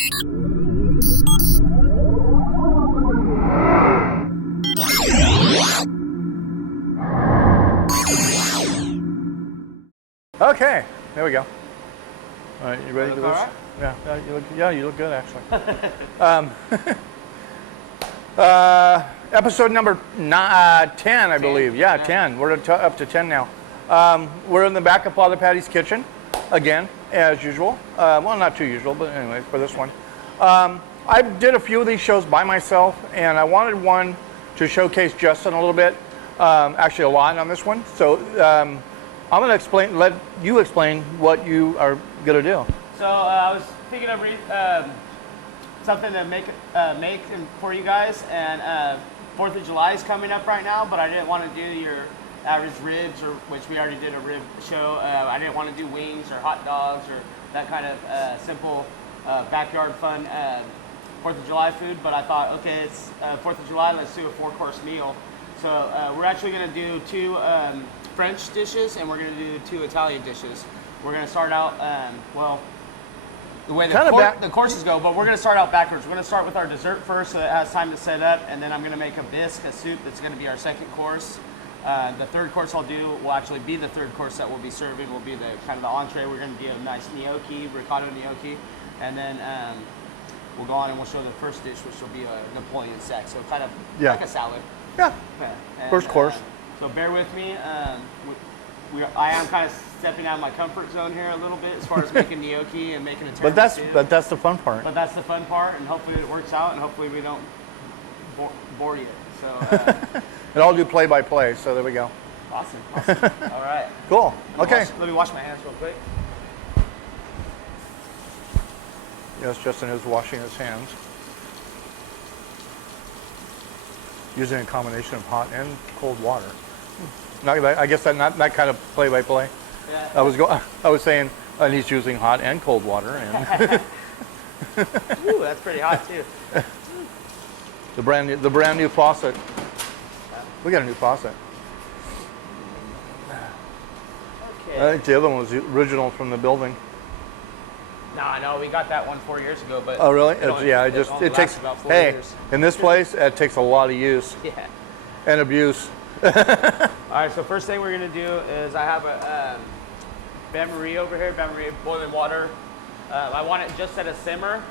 Okay, there we go. All right, you ready for this? All right? Yeah, you look good actually. Episode number 10, I believe. Yeah, 10. We're up to 10 now. We're in the back of Father Patty's kitchen, again, as usual. Well, not too usual, but anyway, for this one. I did a few of these shows by myself, and I wanted one to showcase Justin a little bit. Actually, a lot on this one. So I'm going to let you explain what you are going to do. So I was thinking of something to make for you guys, and 4th of July is coming up right now, but I didn't want to do your average ribs, which we already did a rib show. I didn't want to do wings or hot dogs or that kind of simple backyard fun 4th of July food, but I thought, okay, it's 4th of July, let's do a 4-course meal. So we're actually going to do 2 French dishes, and we're going to do 2 Italian dishes. We're going to start out, the way the courses go, but we're going to start out backwards. We're going to start with our dessert first, so it has time to set up, and then I'm going to make a bisque, a soup that's going to be our 2nd course. The 3rd course I'll do will actually be the 3rd course that we'll be serving. Will be the kind of the entree. We're going to do a nice gnocchi, ricotta gnocchi, and then we'll go on and we'll show the first dish, which will be a Napoleon sack, so kind of like a salad. Yeah. And, first course. So bear with me. I am kind of stepping out of my comfort zone here a little bit as far as making gnocchi and making a tiramisu. But that's the fun part. But that's the fun part, and hopefully it works out, and hopefully we don't bore you. So. And I'll do play-by-play, so there we go. Awesome. All right. Cool. Okay. Let me wash my hands real quick. Yes, Justin is washing his hands. Using a combination of hot and cold water. I guess that kind of play-by-play. Yeah. I was saying, and he's using hot and cold water, and Ooh, that's pretty hot too. the brand new faucet. We got a new faucet. Okay. I think the other one was the original from the building. No, we got that one 4 years ago, but Oh, really? it takes about 4 hey, years. in this place, it takes a lot of use Yeah. and abuse. All right, so first thing we're gonna do is I have a bain-marie over here, bain-marie boiling water. I want it just at a simmer.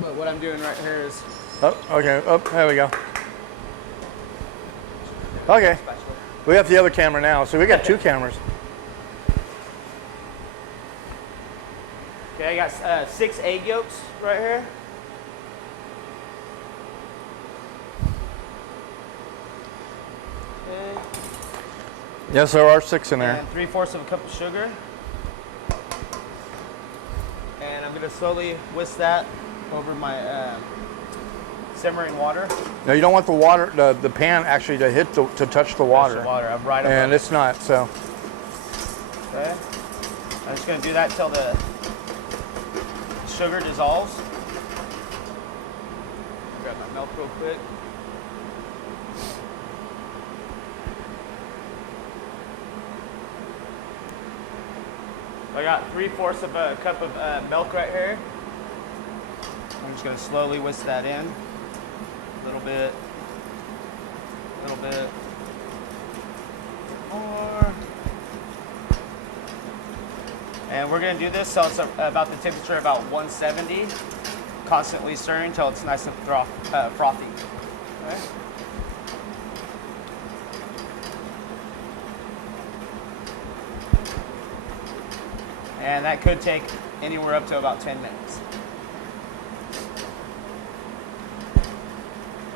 But what I'm doing right here is Oh, okay. Oh, there we go. Okay. We have the other camera now, so we got 2 cameras. Okay, I got 6 egg yolks right here. Okay. Yes, there are 6 in there. And 3/4 of a cup of sugar. And I'm gonna slowly whisk that over my simmering water. Now you don't want the water, the pan actually to touch the water. Touch the water. I'm right above And it's not, so. Okay. I'm just gonna do that until the sugar dissolves. Grab my milk real quick. I got 3/4 of a cup of milk right here. I'm just gonna slowly whisk that in. A little bit. A little bit. More. And we're gonna do this so it's about the temperature about 170. Constantly stirring until it's nice and frothy. Okay. And that could take anywhere up to about 10 minutes.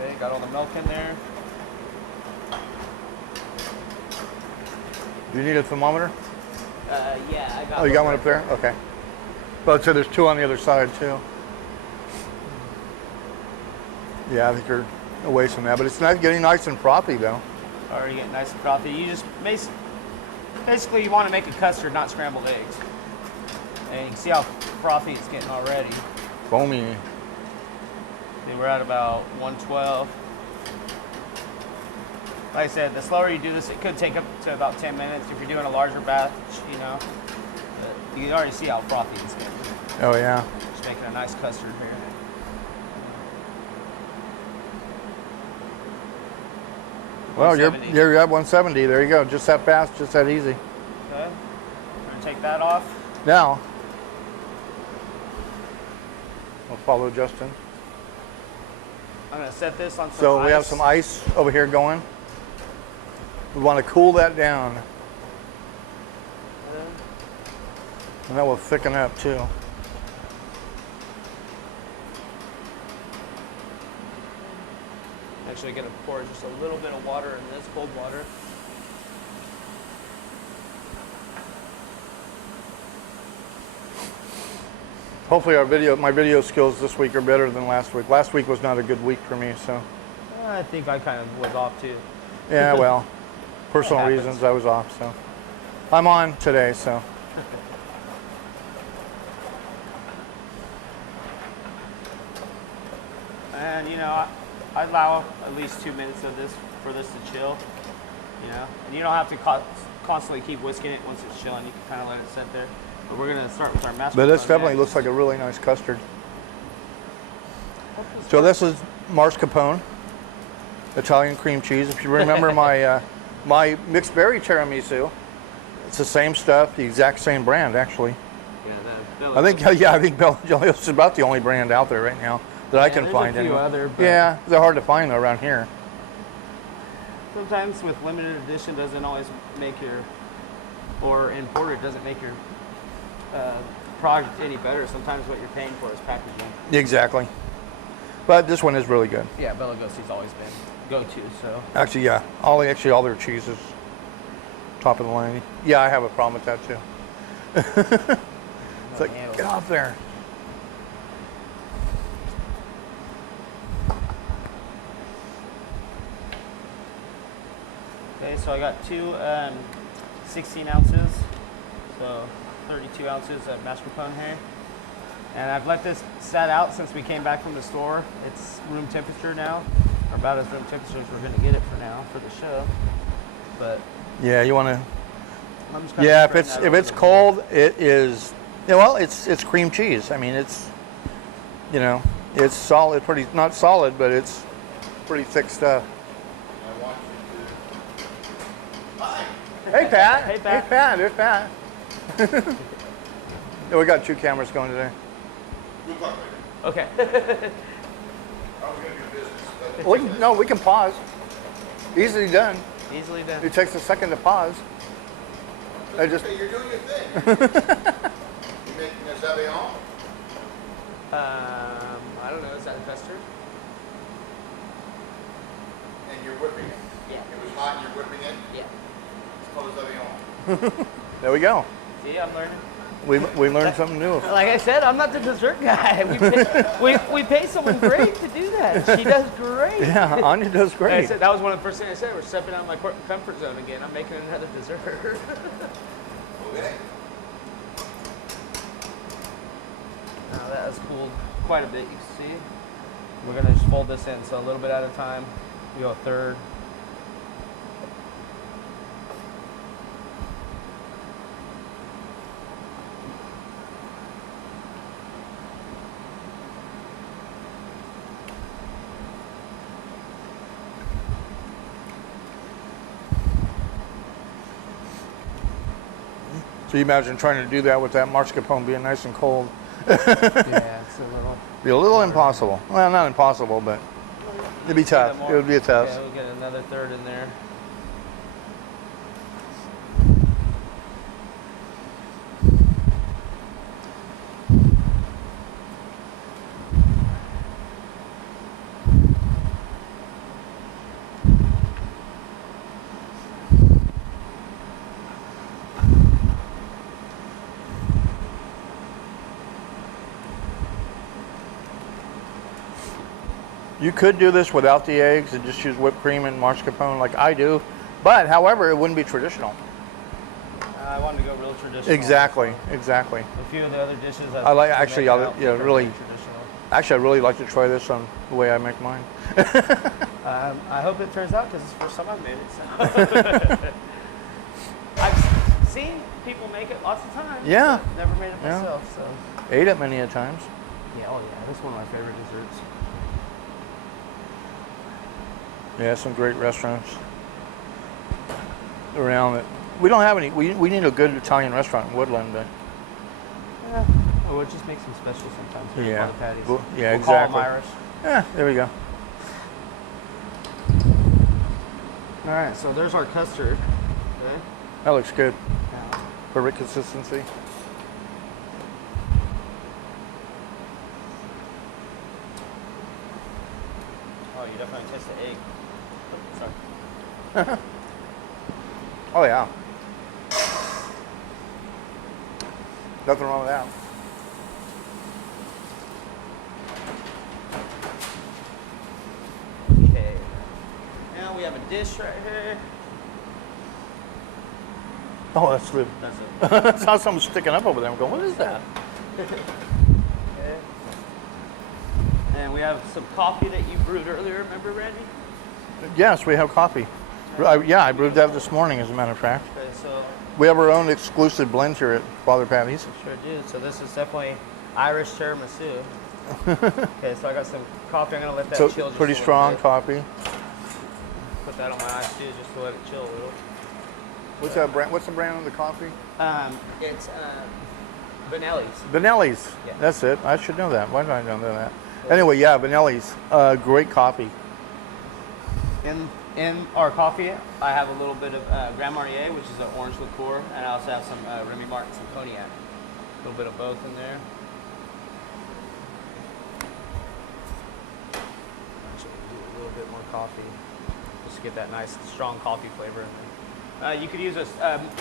Okay, got all the milk in there. Do you need a thermometer? Yeah, I got. Oh, you got one up there? Okay. But so there's 2 on the other side too. Yeah, I think you're away from that, but it's not getting nice and frothy though. Already getting nice and frothy. You just basically you want to make a custard, not scrambled eggs. And you can see how frothy it's getting already. Foamy. See, we're at about 112. Like I said, the slower you do this, it could take up to about 10 minutes if you're doing a larger batch, you know. But You can already see how frothy it's getting. Oh yeah. Just making a nice custard here. Well, 170. you're at 170. There you go. Just that fast, just that easy. Okay. We're gonna take that off. Now, we'll follow Justin. I'm gonna set this on some So ice. we have some ice over here going. We want to cool that down, and that will thicken up too. Actually gonna pour just a little bit of water in this, cold water. Hopefully my video skills this week are better than last week. Last week was not a good week for me, so. I think I kind of was off too. Yeah, well, personal happens. reasons I was off, so. I'm on today, so. And you know, I allow at least 2 minutes of this for this to chill. You know, and you don't have to constantly keep whisking it once it's chilling. You can kind of let it sit there. But we're gonna start with our mascarpone. But this definitely next. looks like a really nice custard. So this is mascarpone, Italian cream cheese. If you remember my my mixed berry tiramisu, it's the same stuff, the exact same brand actually. Yeah, I think I think Bella Gelio's is about the only brand out there right now that I can there's find. a few anyway. other, but Yeah, they're hard to find though around here. sometimes with limited edition doesn't always make your, or imported doesn't make your product any better. Sometimes what you're paying for is packaging. Exactly. But this one is really good. Yeah, Bella Lugosi's always been go-to. So Actually, yeah. All their cheese is top of the line. Yeah, I have a problem with that too. It's like, get off there. okay, so I got two 16 ounces, so 32 ounces of mascarpone here. And I've let this set out since we came back from the store. It's room temperature now, or about as room temperature as we're going to get it for now for the show. But Yeah, you want to. I'm just kinda Yeah, spreading that if over it's the- cold, it is. Yeah, well, it's cream cheese. I mean, it's, you know, it's solid. Pretty not solid, but it's pretty thick stuff. Hey Pat. Hey, Pat. Hey Pat. There's Pat. Yeah, we got two cameras going today. We'll talk later. Okay. I was gonna do business, but No, we can pause. Easily done. Easily done. It takes a second to pause. I just. hey, you're doing your thing. You making a Sauvignon? I don't know. Is that a custard? And you're whipping it. Yeah. It was hot and you're whipping it. Yeah. It's called a Sauvignon. There we go. See, I'm learning. We learned something new. Like I said, I'm not the dessert guy. We pay someone great to do that. She does great. Yeah, Anya does Like I great. said, that was one of the first things I said. We're stepping out of my comfort zone again. I'm making another dessert. Okay. Now that has cooled quite a bit, you see. We're gonna just fold this in, so a little bit at a time. We go a third. So you imagine trying to do that with that mascarpone being nice and cold. Yeah, it's a little. Be a little impossible. Well, not impossible, but it'd be tough. It would be a tough. Yeah, we'll get another third in there. You could do this without the eggs and just use whipped cream and mascarpone like I do, but however, it wouldn't be traditional. I wanted to go real traditional. Exactly, exactly. A few of the other dishes I like- to actually, make it I'll- out yeah, look really- traditional. Actually, I'd really like to try this on the way I make mine. I hope it turns out because it's the first time I've made it. So. I've seen people make it lots of times. Yeah. but never made it Yeah. myself. So. Ate it many a times. Yeah. Oh yeah. That's one of my favorite desserts. Yeah, some great restaurants around it. We don't have any. We need a good Italian restaurant in Woodland, but Yeah. Oh, we'll just make some special sometimes. Here Yeah. at Father Patties. Well, yeah, we'll call 'em exactly. Irish. yeah, there we go. All right. So there's our custard. Okay. That looks good. Now, Perfect consistency. oh, you definitely taste the egg. Oh, sorry. Oh yeah. Nothing wrong with that. Okay. Now we have a dish right here. Oh, that's good. That's it. I saw something sticking up over there. I'm going, what is that? Okay. And we have some coffee that you brewed earlier, remember, Randy? Yes, we have coffee. Yeah, I brewed that this morning, as a matter of fact. Okay, so We have our own exclusive blend here at Father Patty's. sure do. So this is definitely Irish tiramisu. Okay, so I got some coffee. I'm gonna let that So chill. Just pretty a little strong bit. coffee. Put that on my ice too, just to let it chill a little. What's that brand? What's the brand of the coffee? It's Benelli's. Benelli's. Yeah. That's it. I should know that. Why did I not know that? Anyway, yeah, Benelli's. Great coffee. In our coffee, I have a little bit of Grand Marnier, which is an orange liqueur, and I also have some Remy Martin, some cognac. A little bit of both in there. Actually, do a little bit more coffee, just to get that nice, strong coffee flavor in there. You could use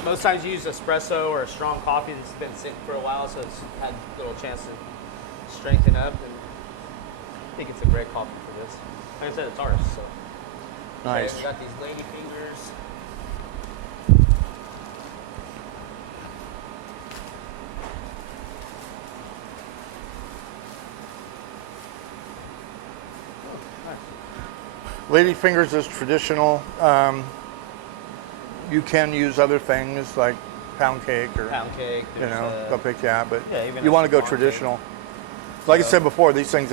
most times you use espresso or a strong coffee that's been sitting for a while, so it's had a little chance to strengthen up. And I think it's a great coffee for this. Like I said, it's ours, so. Nice. Okay, we got these lady fingers. Lady fingers is traditional. You can use other things like pound cake or Pound cake. you know stuff like that, but yeah, even you a want to go farm cake. traditional. Like I said before, these things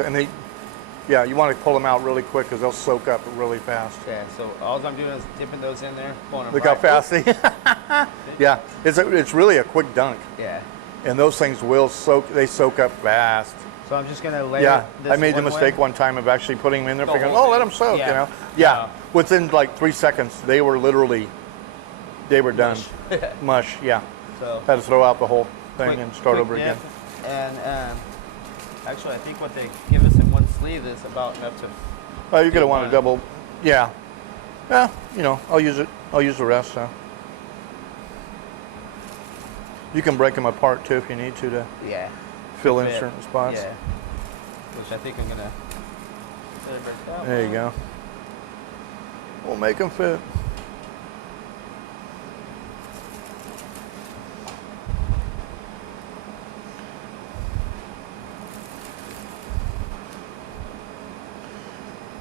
yeah, you want to pull them out really quick because they'll soak up really fast. Yeah, so all I'm doing is dipping those in there, pulling them Look how right- fast they. Yeah, it's really a quick dunk, Yeah. and those things will soak. They soak up fast. So I'm just gonna lay Yeah, this I made the one mistake way. one time of actually putting them in there, The thinking, whole "Oh, let thing. them soak," Yeah. you know. Yeah, No. within like 3 seconds, they were literally, they were done. Mush. Yeah, So had to throw out the whole thing quick- and start quick over again. dip. And actually, I think what they give us in one sleeve is about enough to. Oh, you're gonna do want one. to double. Yeah, yeah. You know, I'll use it. I'll use the rest. So you can break them apart too if you need to Yeah. fill in fit. certain spots. Yeah. Which I think I'm gonna. break that There you one. go. We'll make them fit.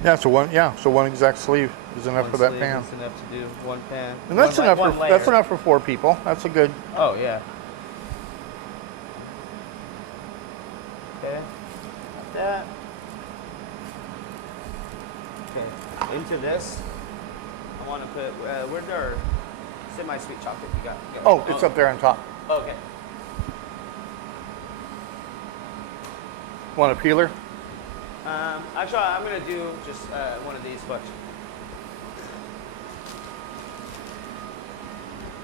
Yeah, so one exact sleeve is enough One for that sleeve pan. is enough to do one pan. And that's One- enough one for layer. that's enough for 4 people. That's a good. Oh yeah. Okay. Like that. Okay. Into this, I want to put. Where'd our semi-sweet chocolate you got? Oh, it's up there on top. Okay. Want a peeler? Actually, I'm gonna do just one of these. Watch.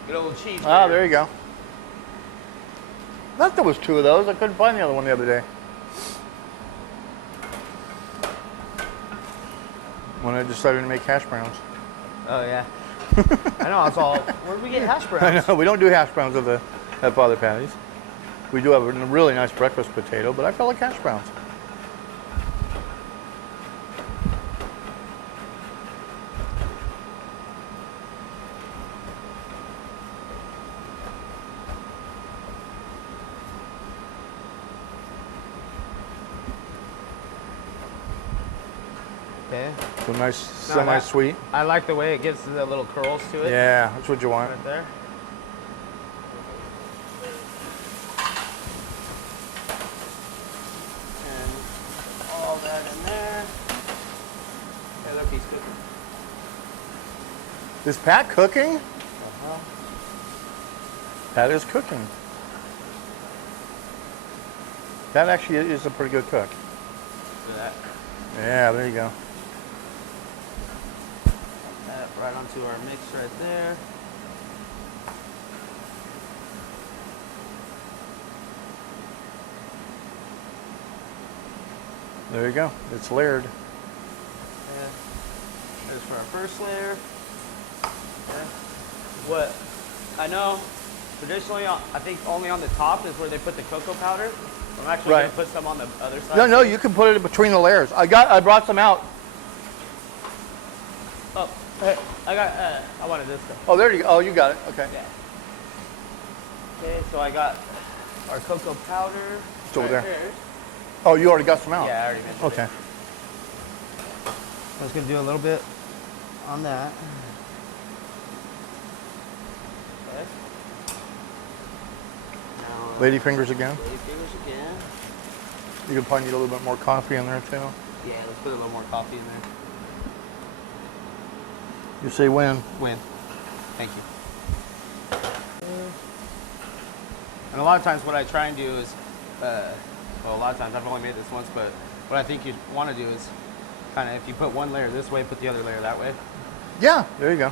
Good old cheese. Ah, grater. there you go. I thought there was 2 of those. I couldn't find the other one the other day. When I decided to make hash browns. Oh yeah. I know. I was all. Where did we get hash browns? I know we don't do hash browns at Father Patty's. We do have a really nice breakfast potato, but I felt like hash browns. Okay. So nice semi-sweet. I like the way it gives the little curls to it. Yeah, that's what you want. Right there. if he's cooking. Is Pat cooking? Pat is cooking. Pat actually is a pretty good cook. Do that. Yeah, there you go. That right onto our mix right there. There you go. It's layered. Yeah. There's for our first layer. Okay. What I know, traditionally, I think only on the top is where they put the cocoa powder. I'm actually Right. gonna put some on the other side. No, you can put it between the layers. I brought some out. Oh, hey, I wanted this stuff. Oh, there you go. Oh, you got it. Okay. Yeah. Okay, so I got our cocoa powder. It's over right there. here. Oh, you already got some out. Yeah, I already mentioned Okay. it. I was gonna do a little bit on that. Okay. Now, Lady fingers again. lady fingers again. You can probably need a little bit more coffee in there too. Yeah, let's put a little more coffee in there. You say when? Win. Thank you. And a lot of times what I try and do is, well, a lot of times, I've only made this once, but what I think you want to do is kind of, if you put one layer this way, put the other layer that way. Yeah, there you go.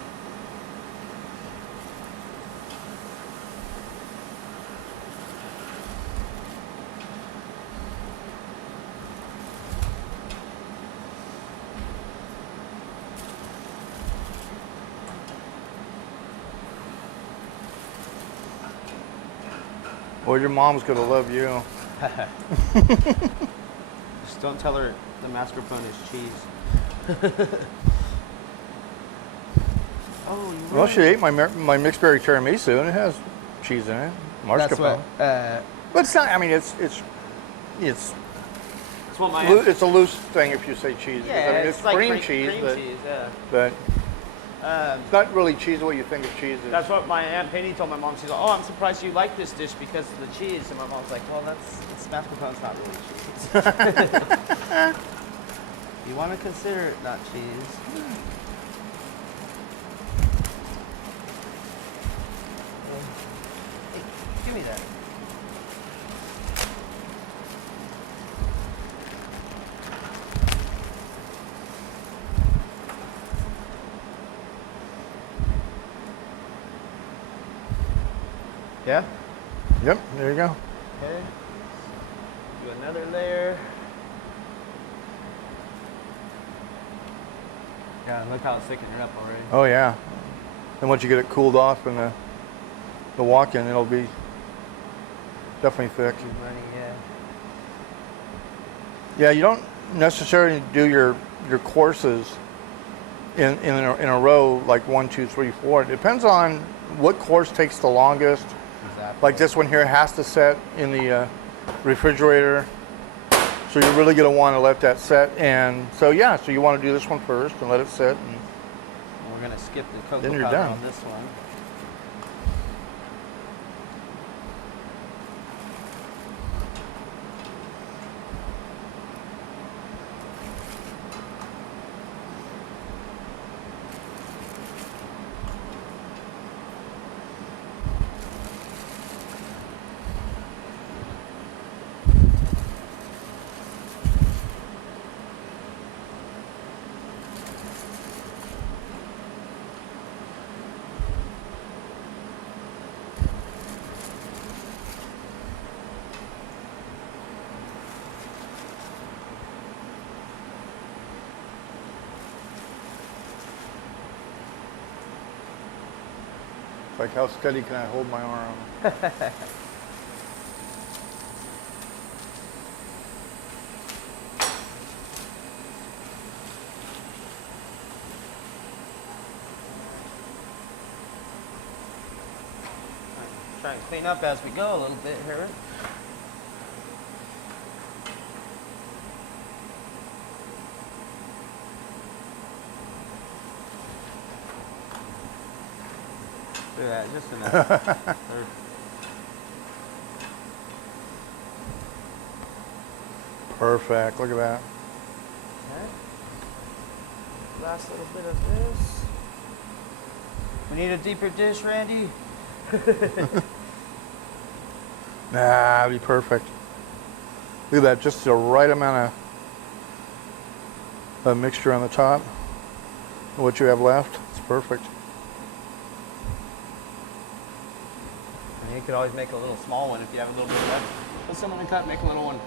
Boy, your mom's gonna love you. Just don't tell her the mascarpone is cheese. Oh, you Well, she ate my mixed berry tiramisu, and it has cheese in it, That's mascarpone. what, But it's not. I mean, it's that's what my it's a loose thing if you say cheese. yeah, I mean, it's like cream cheese, cream but cheese, yeah. but it's not really cheese what you think of cheese is. That's what my Aunt Penny told my mom. She's like, "Oh, I'm surprised you like this dish because of the cheese." And my mom's like, "Well, it's mascarpone's not really cheese. You want to consider it not cheese." Hey, give me that. Yeah. Yep, there you go. Okay. Do another layer. Yeah, look how it's thickening it up already. Oh yeah. And once you get it cooled off in the walk-in, it'll be definitely thick. Keep running, yeah. Yeah, you don't necessarily do your courses in a row like 1, 2, 3, 4. It depends on what course takes the longest. Exactly. Like this one here has to set in the refrigerator. So you're really going to want to let that set. And so yeah, so you want to do this one first and let it sit. And We're gonna skip the cocoa Then you're powder done. on this one. like, how steady can I hold my arm? Try and clean up as we go a little bit here. Look at that, just enough. Perfect. Look at that. Okay. last little bit of this. We need a deeper dish, Randy. Nah, that'd be perfect. Look at that, just the right amount of mixture on the top. What you have left, it's perfect. And you could always make a little small one if you have a little bit left. Put some in the cup, make a little one.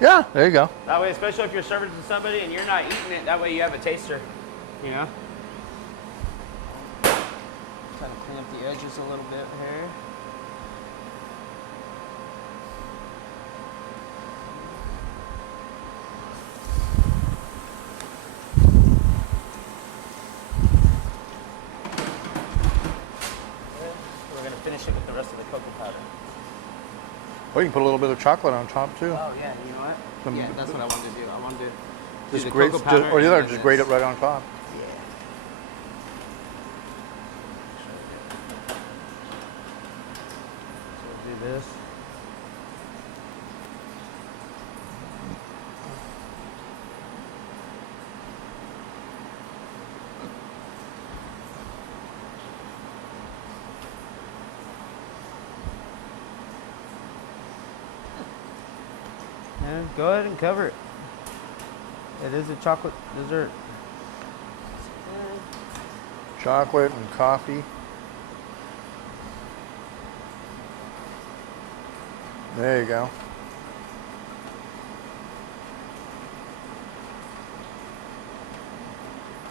Yeah, there you go. That way, especially if you're serving to somebody and you're not eating it, that way you have a taster, you know? Kind of clean up the edges a little bit here. We're going to finish it with the rest of the cocoa powder. Well, you can put a little bit of chocolate on top too. Oh, yeah, you know what? Some- Yeah, that's what I wanted to do. I wanted to do Just the grate, cocoa powder or the and other, then just grate it this. right on top. Yeah. So we'll do this. And go ahead and cover it. It is a chocolate dessert. Chocolate and coffee. There you go.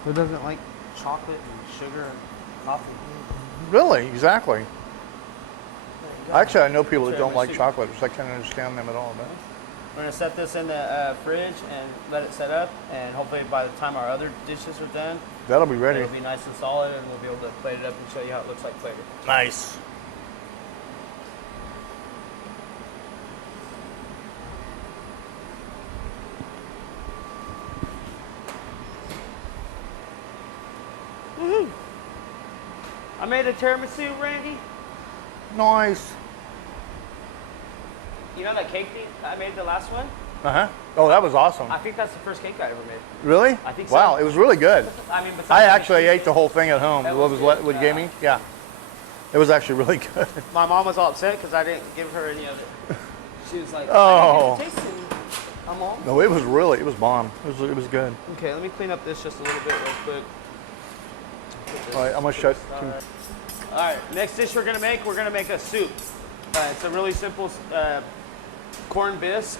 Who doesn't like chocolate and sugar and coffee? Really, exactly. Actually, I know people that Sure, don't I'm like assuming- chocolate, so I can't understand them at all. But We're gonna set this in the fridge and let it set up, and hopefully by the time our other dishes are done, that'll be ready. it'll be nice and solid, and we'll be able to plate it up and show you how it looks like plated. Nice. I made a tiramisu, Randy. Nice. You know that cake thing I made the last one? Uh-huh. Oh, that was awesome. I think that's the first cake I ever made. Really? I think so. Wow, it was really good. I mean, besides I the actually cheese- ate the whole thing at home. That What was was good. what you gave me? Yeah. It was actually really good. My mom was all upset because I didn't give her any of it. She was like, Oh. I didn't taste it. I'm all. No, it was bomb. It was good. Okay, let me clean up this just a little bit real quick. All right, I'm gonna shut. All right, next dish we're gonna make a soup. It's a really simple corn bisque.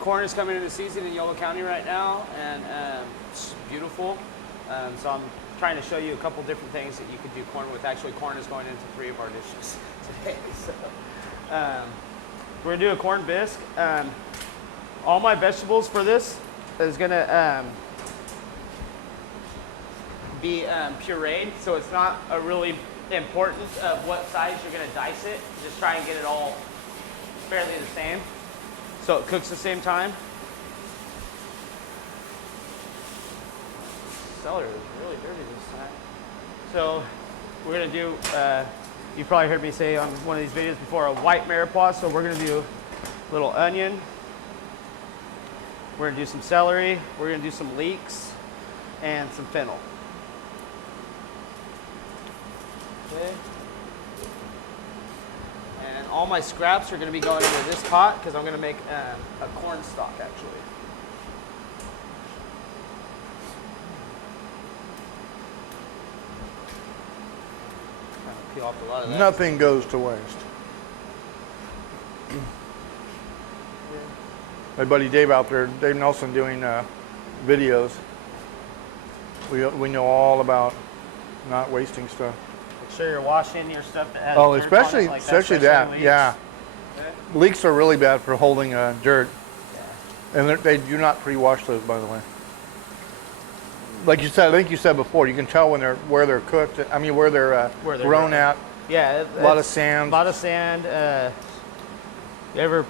Corn is coming into season in Yolo County right now, and it's beautiful. So I'm trying to show you a couple different things that you could do corn with. Actually, corn is going into 3 of our dishes today. So we're gonna do a corn bisque. All my vegetables for this is gonna be pureed, so it's not a really important of what size you're gonna dice it. Just try and get it all fairly the same, so it cooks the same time. Celery was really dirty this time. So we're gonna do, you probably heard me say on one of these videos before, a white mirepoix. So we're gonna do a little onion. We're gonna do some celery. We're gonna do some leeks and some fennel. Okay. And all my scraps are gonna be going into this pot because I'm gonna make a corn stock actually. Peel off a lot of that. Nothing goes to waste. My buddy Dave out there, Dave Nelson, doing videos. We know all about not wasting stuff. Make sure you're washing your stuff that has Oh, dirt on it, especially like especially that. leeks. Yeah, Okay. leeks are really bad for holding dirt, Yeah. and they do not pre-wash those, by the way. Like you said, I think you said before, you can tell when where they're cooked. I mean, where they're Where they're grown grown. at. Yeah, A lot of it's sand. A lot of sand. You ever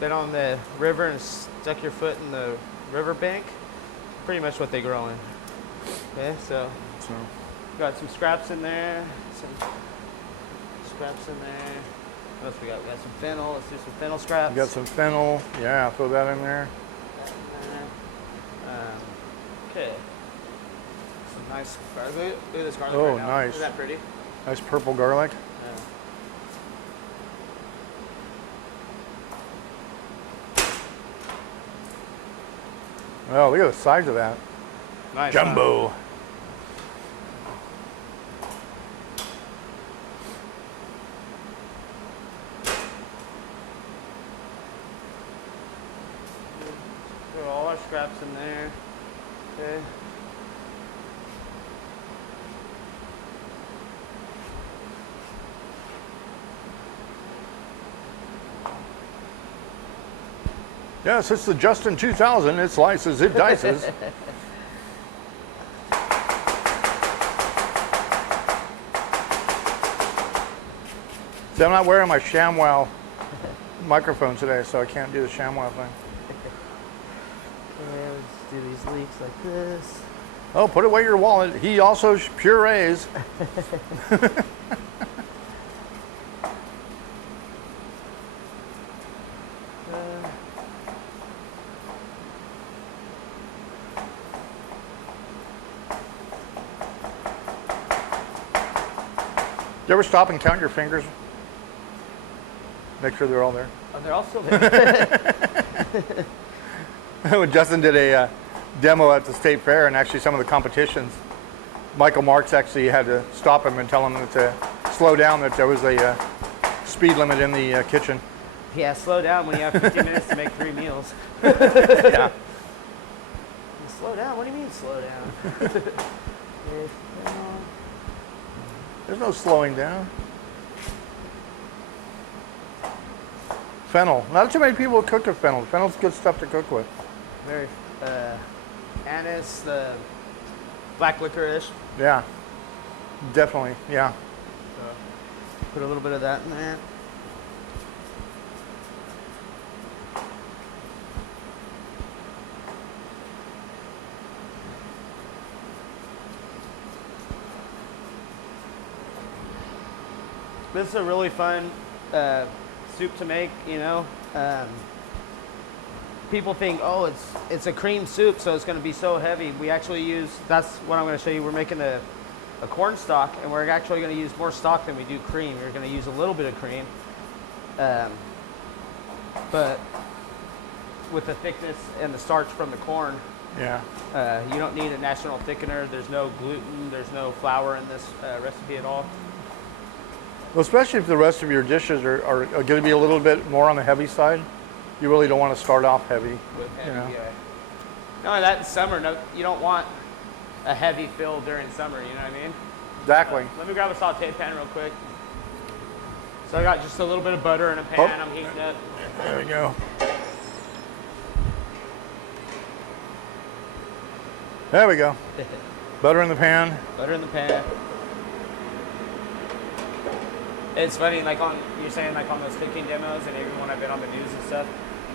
been on the river and stuck your foot in the river bank? Pretty much what they grow in. Okay, so So, got some scraps in there. Some scraps in there. What else we got? We got some fennel. Let's do some fennel scraps. you got some fennel. Yeah, throw that in there. Okay. Nice. Look at this garlic Oh, right now. nice. Isn't that pretty? Nice purple garlic. Yeah. Oh, look at the size of that. Nice. Jumbo. Throw all our scraps in there. Okay. Yes, it's the Justin 2000. It slices, it dices. See, I'm not wearing my ShamWow microphone today, so I can't do the ShamWow thing. Okay, let's do these leeks like this. Oh, put away your wallet. He also purees. You ever stop and count your fingers? Make sure they're all there. Oh, they're all still there. When Justin did a demo at the state fair and actually some of the competitions, Michael Marks actually had to stop him and tell him to slow down, that there was a speed limit in the kitchen. Yeah, slow down when you have 15 minutes to make 3 meals. Yeah. Slow down? What do you mean slow down? There's no slowing down. Fennel. Not too many people cook with fennel. Fennel's good stuff to cook with. Very anise, the black licorice. Yeah. Definitely. Yeah. So put a little bit of that in there. This is a really fun soup to make, you know. People think, oh, it's a cream soup, so it's going to be so heavy. We actually use, that's what I'm going to show you. We're making a corn stock, and we're actually going to use more stock than we do cream. We're going to use a little bit of cream, but with the thickness and the starch from the corn, Yeah. you don't need a national thickener. There's no gluten. There's no flour in this recipe at all. Well, especially if the rest of your dishes are going to be a little bit more on the heavy side, you really don't want to start off heavy. With heavy, Yeah. yeah. Not only that, in summer, no, you don't want a heavy fill during summer, you know what I mean? Exactly. Let me grab a saute pan real quick. So I got just a little bit of butter in a pan I'm heating up. There we go. There we go. Butter in the pan. Butter in the pan. It's funny, like you're saying like on those cooking demos and even when I've been on the news and stuff,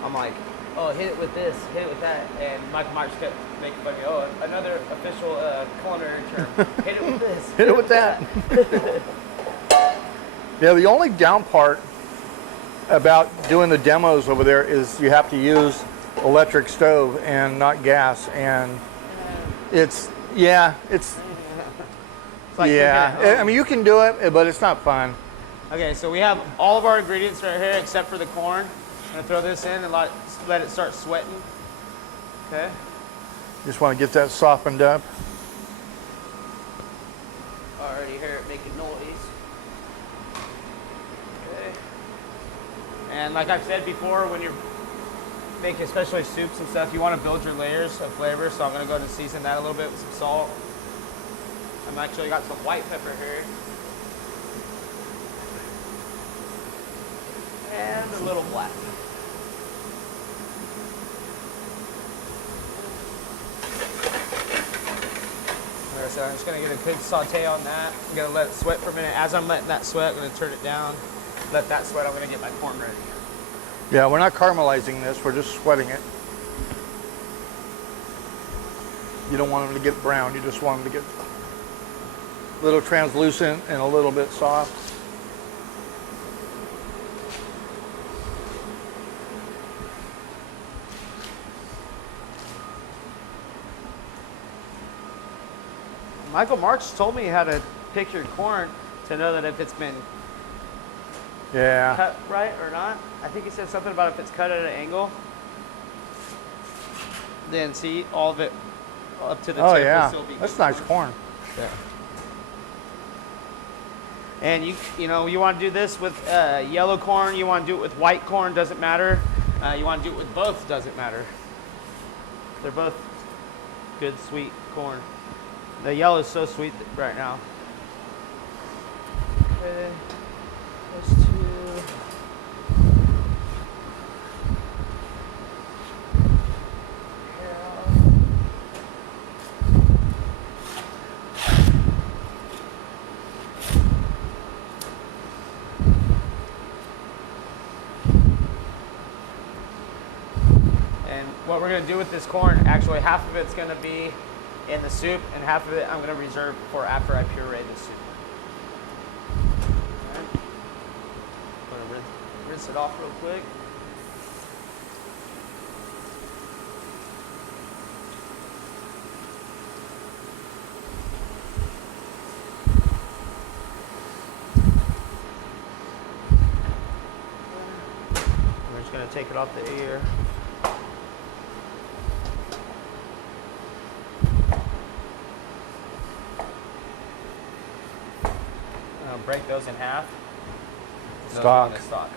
I'm like, oh, hit it with this, hit it with that. And Michael Myers kept making fun of me, oh, another official culinary term, hit it with this. Hit it with that. Yeah, the only down part about doing the demos over there is you have to use electric stove and not gas. And it's It's like cooking at home. I mean, you can do it, but it's not fun. Okay, so we have all of our ingredients right here except for the corn. I'm gonna throw this in and let it start sweating. Okay. Just want to get that softened up. Already hear it making noise. Okay. And like I've said before, when you're making especially soups and stuff, you want to build your layers of flavor. So I'm gonna go ahead and season that a little bit with some salt. I've actually got some white pepper here. And a little black. Alright, so I'm just gonna get a quick saute on that. I'm gonna let it sweat for a minute. As I'm letting that sweat, I'm gonna turn it down. Let that sweat, I'm gonna get my corn ready. Yeah, we're not caramelizing this, we're just sweating it. You don't want them to get brown, you just want them to get a little translucent and a little bit soft. Michael Marks told me how to pick your corn to know that if it's been Yeah. cut right or not. I think he said something about if it's cut at an angle, then see all of it up to the Oh tip will yeah. still be That's good nice corn. Yeah. And you know, you want to do this with yellow corn, you want to do it with white corn, doesn't matter. You want to do it with both, doesn't matter. They're both good, sweet corn. The yellow is so sweet right now. Okay, those two. And what we're gonna do with this corn, actually half of it's gonna be in the soup and half of it I'm gonna reserve for after I puree the soup. Alright. I'm gonna rinse it off real quick. We're just gonna take it off the ear. Break those in half. Those Stock. are gonna stock.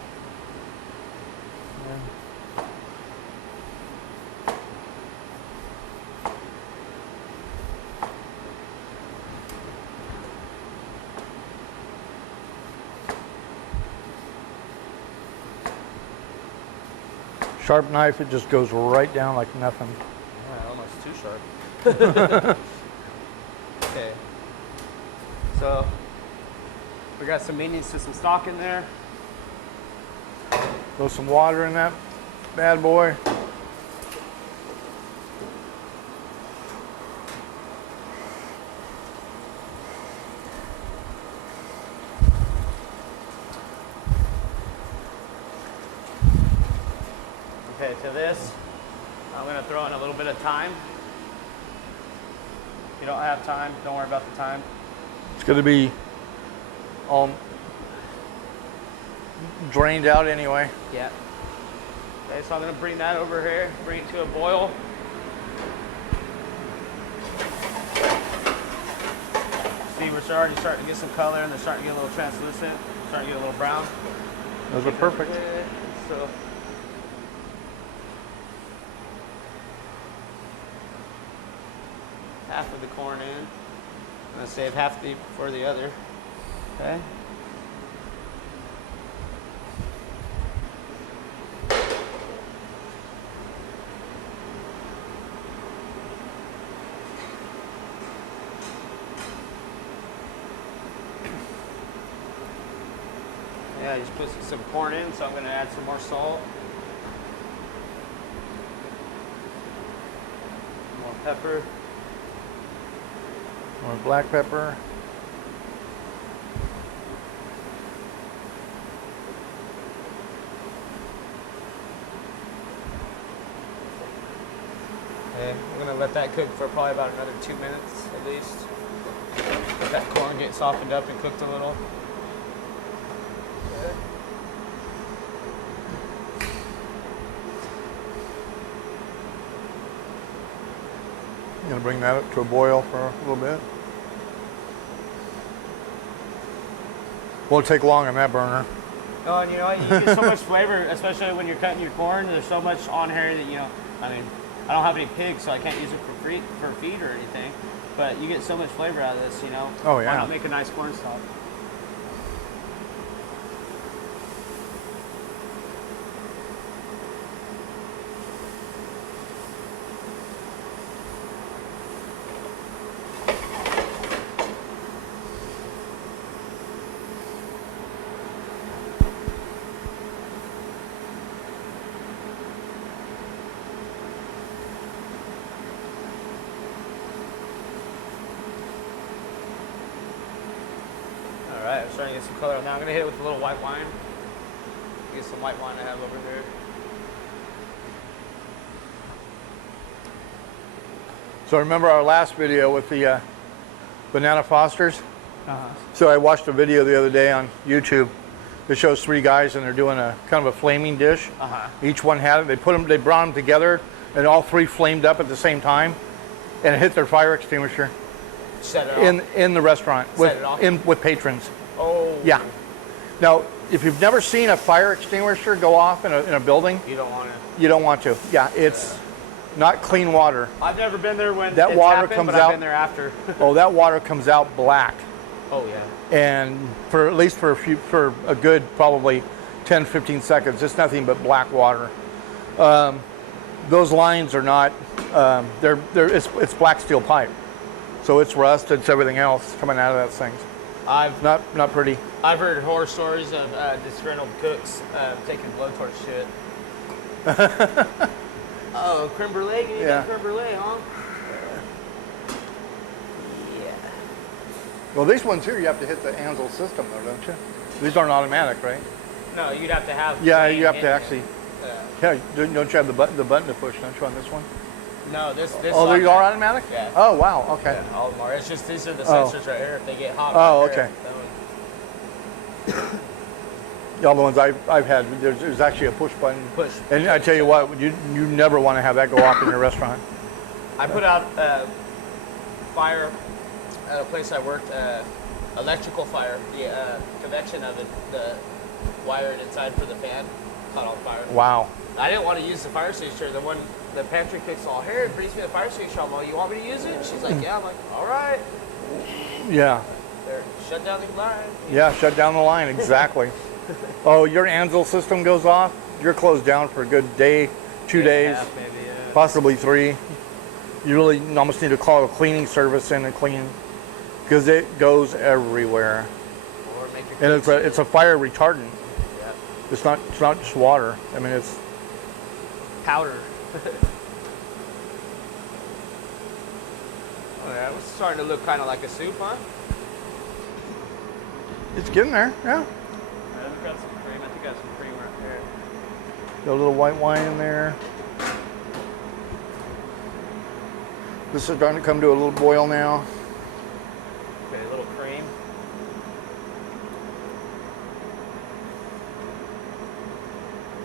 Sharp knife, it just goes right down like nothing. Yeah, almost too sharp. Okay. So we got some mediums to some stock in there. Throw some water in that bad boy. Okay, to this, I'm gonna throw in a little bit of thyme. If you don't have time, don't worry about the thyme. It's going to be all drained out anyway. Yeah. Okay, so I'm gonna bring that over here, bring it to a boil. See, we're already starting to get some color and they're starting to get a little translucent, starting to get a little brown. Those are perfect. So, half of the corn in. I'm gonna save half for the other. Okay. Yeah, I just put some corn in, so I'm gonna add some more salt. More pepper. More black pepper. Okay, I'm gonna let that cook for probably about another 2 minutes at least. Let that corn get softened up and cooked a little. I'm going to bring that up to a boil for a little bit. Won't take long on that burner. Oh, and you know, you get so much flavor, especially when you're cutting your corn. There's so much on here that, you know, I mean, I don't have any pigs, so I can't use it for feed or anything. But you get so much flavor out of this, you know. Oh, yeah. Why not make a nice corn stock? All right, I'm starting to get some color. Now I'm gonna hit it with a little white wine. Get some white wine I have over here. So remember our last video with the banana Fosters. Uh-huh. So I watched a video the other day on YouTube that shows 3 guys and they're doing a kind of a flaming dish. Uh-huh. Each one had it. They brought them together, and all 3 flamed up at the same time, and it hit their fire extinguisher Set it off. in the restaurant Set it off? with patrons. Oh. Yeah. Now, if you've never seen a fire extinguisher go off in a building, You don't want to. you don't want to. Yeah, it's not clean water. I've never been there when That it's water happened, comes but out- I've been there after. Oh, that water comes out black. Oh yeah. And for at least for a good probably 10, 15 seconds, it's nothing but black water. Those lines are not. It's black steel pipe, so it's rust. It's everything else coming out of that thing. I've Not pretty. heard horror stories of disgruntled cooks taking blowtorch to it. Oh, creme brulee? You need Yeah. that creme brulee, huh? Yeah. Well, these ones here, you have to hit the Ansel system, though, don't you? These aren't automatic, right? No, you'd have to have. Yeah, main you have to hit. actually. Yeah, don't you have the button to push? Don't you on this one? No, this. Oh, they are automatic. Yeah. Oh, wow. Okay. Yeah, all of them are. It's just these are the Oh. sensors right here. If they get hot. Oh, right okay. There, that one- All the ones I've had, there's actually a push button. Push. And I tell you what, you never want to have that go off in your restaurant. I put out fire at a place I worked. Electrical fire. The convection of it, the wire inside for the fan, caught on fire. Wow. I didn't want to use the fire extinguisher. The pantry cook's all, here, brings me the fire extinguisher. I'm like, you want me to use it? She's like, yeah. I'm like, all right. Yeah. There, shut down the line. Yeah, shut down the line, exactly. Oh, your Ansel system goes off, you're closed down for a good day, 2 days, Maybe, yeah. possibly 3. You really almost need to call a cleaning service in and clean, because it goes everywhere. Or make your And cooks- it's a fire retardant. yeah. It's not just water. I mean, it's Powder. Oh yeah, it was starting to look kind of like a soup, huh? getting there. Yeah. I've got some cream. I think I got some cream right there. Got a little white wine in there. This is starting to come to a little boil now. Okay, a little cream.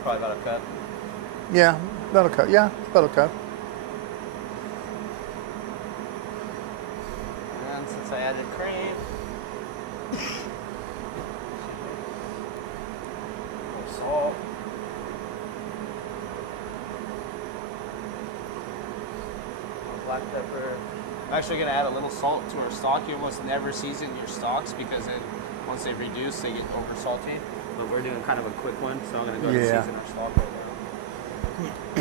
Probably about a cup. Yeah, about a cup. Yeah, about a cup. And since I added cream, salt. Black pepper. I'm actually going to add a little salt to our stock. You almost never season your stocks because then once they reduce, they get over salty. But we're doing kind of a quick one, so I'm going to go ahead and Yeah. season our stock right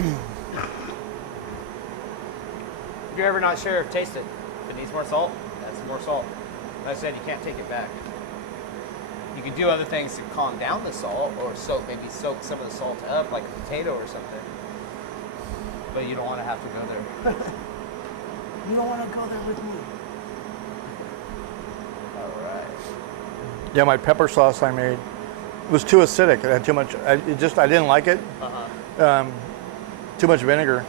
now. If you're ever not sure, taste it. If it needs more salt, add some more salt. Like I said, you can't take it back. You can do other things to calm down the salt, or maybe soak some of the salt up, like a potato or something. But you don't want to have to go there. You don't want to go there with me. All right. Yeah, my pepper sauce I made was too acidic. It had too much. I didn't like it. Too much vinegar.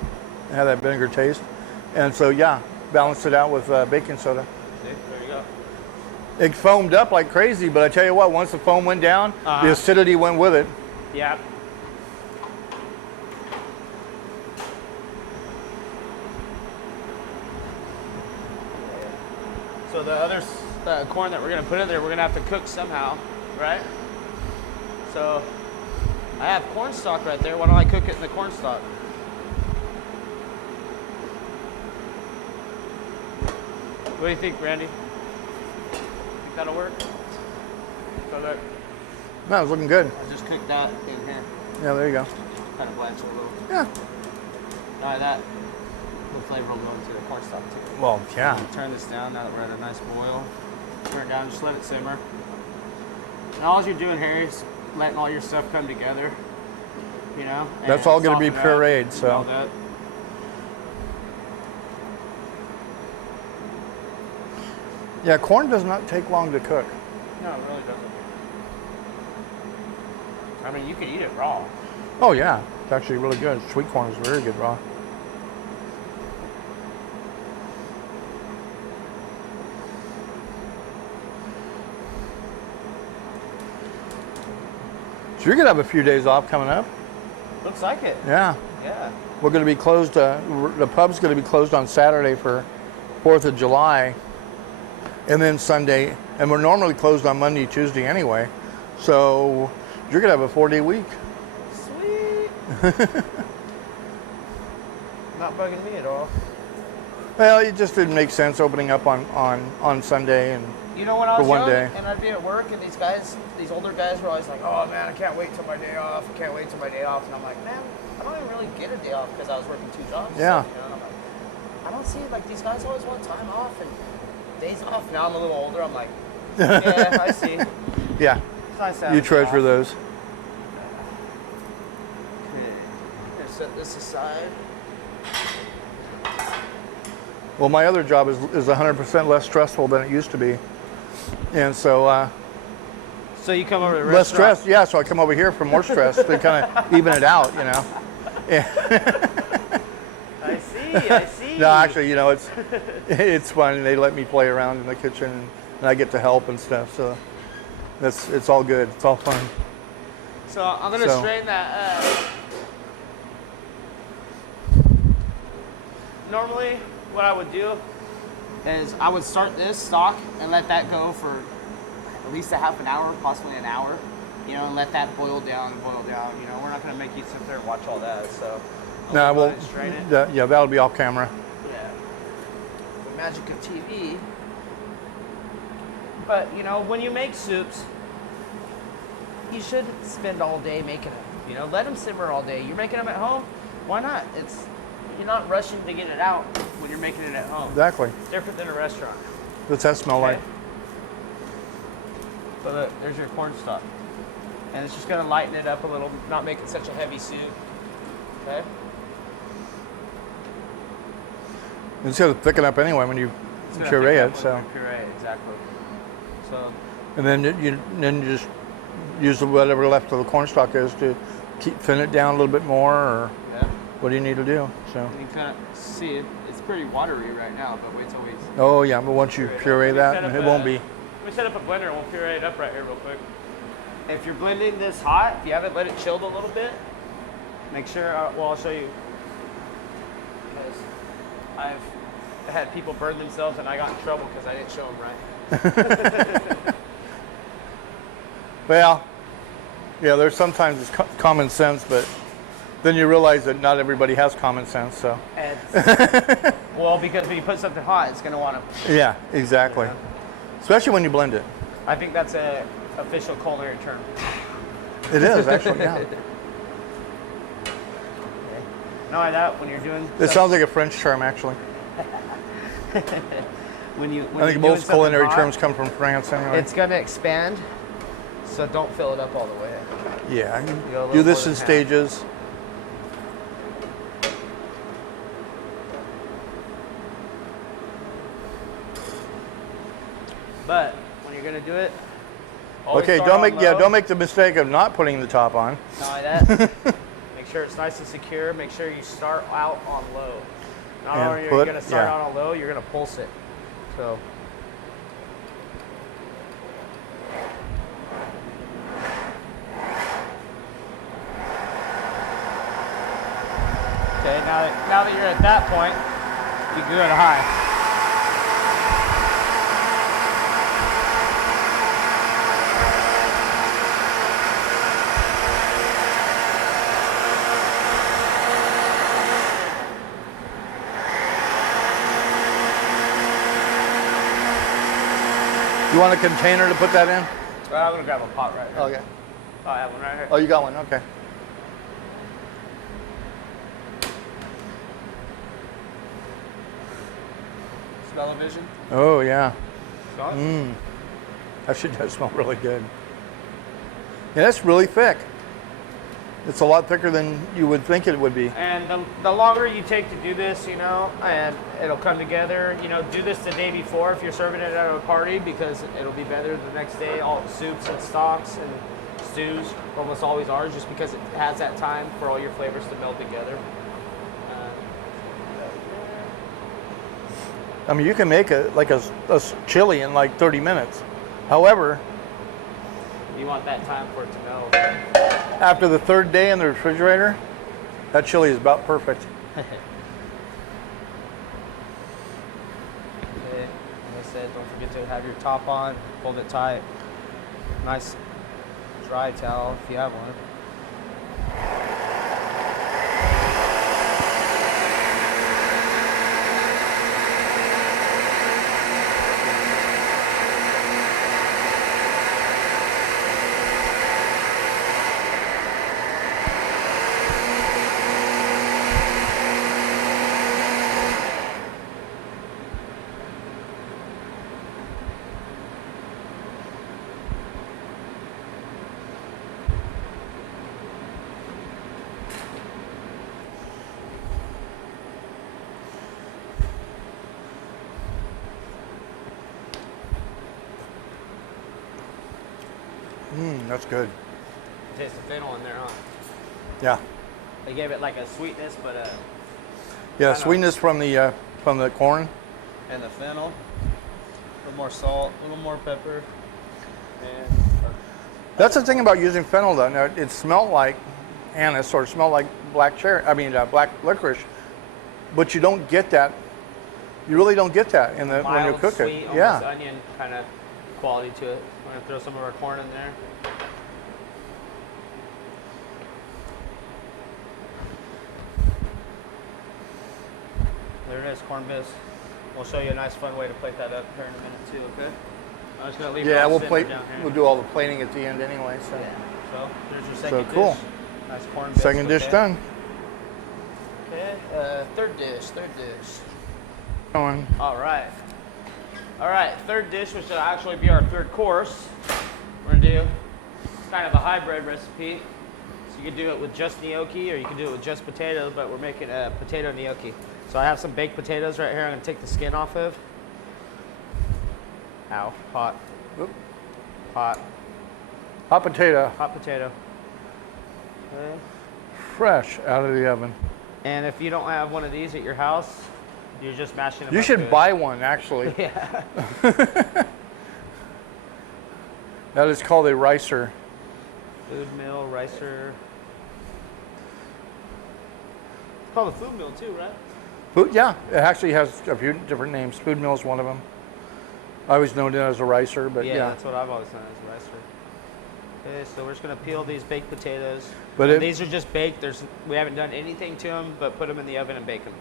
It had that vinegar taste, and so yeah, balanced it out with baking soda. See, there you go. It foamed up like crazy, but I tell you what, once the foam went down, the acidity went with it. Yeah. So the other corn that we're gonna put in there, we're gonna have to cook somehow, right? So I have corn stock right there. Why don't I cook it in the corn stock? What do you think, Randy? Think that'll work? So look, No, it's looking good. I just cooked that in here. Yeah, there you go. Kind of blanch it a little. Yeah. All right, that the flavor will go into the corn stock too. Well, yeah. Turn this down now that we're at a nice boil. Turn it down, just let it simmer. And all you're doing here is letting all your stuff come together, you know? That's and all gonna be soften up pureed, and so. all that. Yeah, corn does not take long to cook. No, it really doesn't. I mean, you could eat it raw. Oh yeah, it's actually really good. Sweet corn is very good raw. So you're gonna have a few days off coming up. Looks like it. Yeah. Yeah. We're gonna be closed. The pub's gonna be closed on Saturday for 4th of July, and then Sunday. And we're normally closed on Monday, Tuesday anyway. So you're gonna have a 4-day week. Sweet. Not bugging me at all. Well, it just didn't make sense opening up on Sunday, and You know, when I For was one young day. and I'd be at work and these guys, these older guys were always like, oh man, I can't wait till my day off. I can't wait till my day off. And I'm like, man, I don't even really get a day off because I was working 2 jobs. Yeah. So, you know, and I'm like, I don't see, like, these guys always want time off and days off. Now I'm a little older. I'm like, yeah, I see. It's yeah, nice to have you a day treasure off. those. Okay. Here, set this aside. Well, my other job is 100% less stressful than it used to be, and so So you come over to the less restaurant. stress. Yeah, so I come over here for more stress to kind of even it out, you know. I see. No, actually, you know, it's fun. They let me play around in the kitchen, and I get to help and stuff. So it's all good. It's all fun. So I'm gonna So- strain that. Normally, what I would do is I would start this stock and let that go for at least a half an hour, possibly an hour. You know, and let that boil down and boil down. You know, we're not gonna make you sit there and watch all that. So I'll No, go well, ahead and strain it. yeah, that'll be off camera. Yeah. The magic of TV. But, you know, when you make soups, you should spend all day making them. You know, let them simmer all day. You're making them at home, why not? You're not rushing to get it out when you're making it at home. Exactly. It's different than a restaurant. What's that smell like? Okay. So look, there's your cornstalk. And it's just gonna lighten it up a little, not make it such a heavy soup. Okay? It's going to thicken up anyway when you It's gonna puree thicken it. up So, when we puree, exactly. So and then you just use whatever left of the cornstalk is to keep thin it down a little bit more, or yeah. what do you need to do? So. You can kind of see it. It's pretty watery right now, but wait till we Oh yeah, but once you puree that, it won't be. We set up a blender and we'll puree it up right here real quick. If you're blending this hot, if you haven't let it chill a little bit, make sure, I'll show you. Because I've had people burn themselves and I got in trouble because I didn't show them right. Well, yeah, there's sometimes it's common sense, but then you realize that not everybody has common sense. So. And, well, because when you put something hot, it's going to want to. Yeah, exactly. Especially when you blend it. I think that's a official culinary term. It is actually. Yeah. Not only that, when you're doing. It sounds like a French term actually. When I you're think doing most something culinary hot, terms come from France anyway. It's going to expand, so don't fill it up all the way. Yeah, go a you little do this more in than half. stages. But when you're going to do it, always Okay, start don't on make low. don't make the mistake of not putting the top on. Not only that, make sure it's nice and secure. Make sure you start out on low. Not And only are you put- going to start yeah. out on low, you're going to pulse it. So. Okay, now that you're at that point, you can go to high. You want a container to put that in? Well, I'm gonna grab a pot right here. Okay. Oh, I have one right here. Oh, you got one. Okay. Smell-o-vision. Oh yeah. Smell it? That shit does smell really good. Yeah, that's really thick. It's a lot thicker than you would think it would be. And the longer you take to do this, you know, and it'll come together, you know, do this the day before if you're serving it at a party because it'll be better the next day. All soups and stocks and stews almost always are just because it has that time for all your flavors to meld together. I mean, you can make a chili in like 30 minutes. However, You want that time for it to meld. After the third day in the refrigerator, that chili is about perfect. Okay, like I said, don't forget to have your top on, hold it tight. Nice dry towel if you have one. That's good. Taste the fennel in there, huh? Yeah. They gave it like a sweetness, but Yeah, Kinda- sweetness from the corn. and the fennel, a little more salt, a little more pepper, and That's the thing about using fennel, though. Now, it smelled like anise or smelled like black cherry. I mean, black licorice, but you don't get that. You really don't get that in the when you mild, cook sweet, it. almost Yeah. onion kind of quality to it. We're gonna throw some of our corn in there. There it is, corn bisque. We'll show you a nice fun way to plate that up here in a minute too, okay? I'm just gonna leave it Yeah, all we'll simmer plate. down here. We'll do all the plating at the end anyway. So, Yeah. So there's your second cool. dish. Nice corn bisque. second dish okay? done. Okay. Third dish. Going. All right. All right. Third dish, which will actually be our third course. We're gonna do kind of a hybrid recipe. So you can do it with just gnocchi, or you can do it with just potatoes. But we're making a potato gnocchi. So I have some baked potatoes right here. I'm gonna take the skin off of. Ow! Hot. Oop. Hot. Hot potato, Hot potato. Okay. fresh out of the oven. And if you don't have one of these at your house, you're just mashing them. You up should good. buy one, actually. Yeah. That is called a ricer. Food mill, ricer. It's called a food mill too, right? Food, yeah, it actually has a few different names. Food mill is one of them. I always known it as a ricer, but yeah. That's what I've always known as a ricer. Okay, so we're just gonna peel these baked potatoes. But And it- these are just baked. We haven't done anything to them, but put them in the oven and bake them.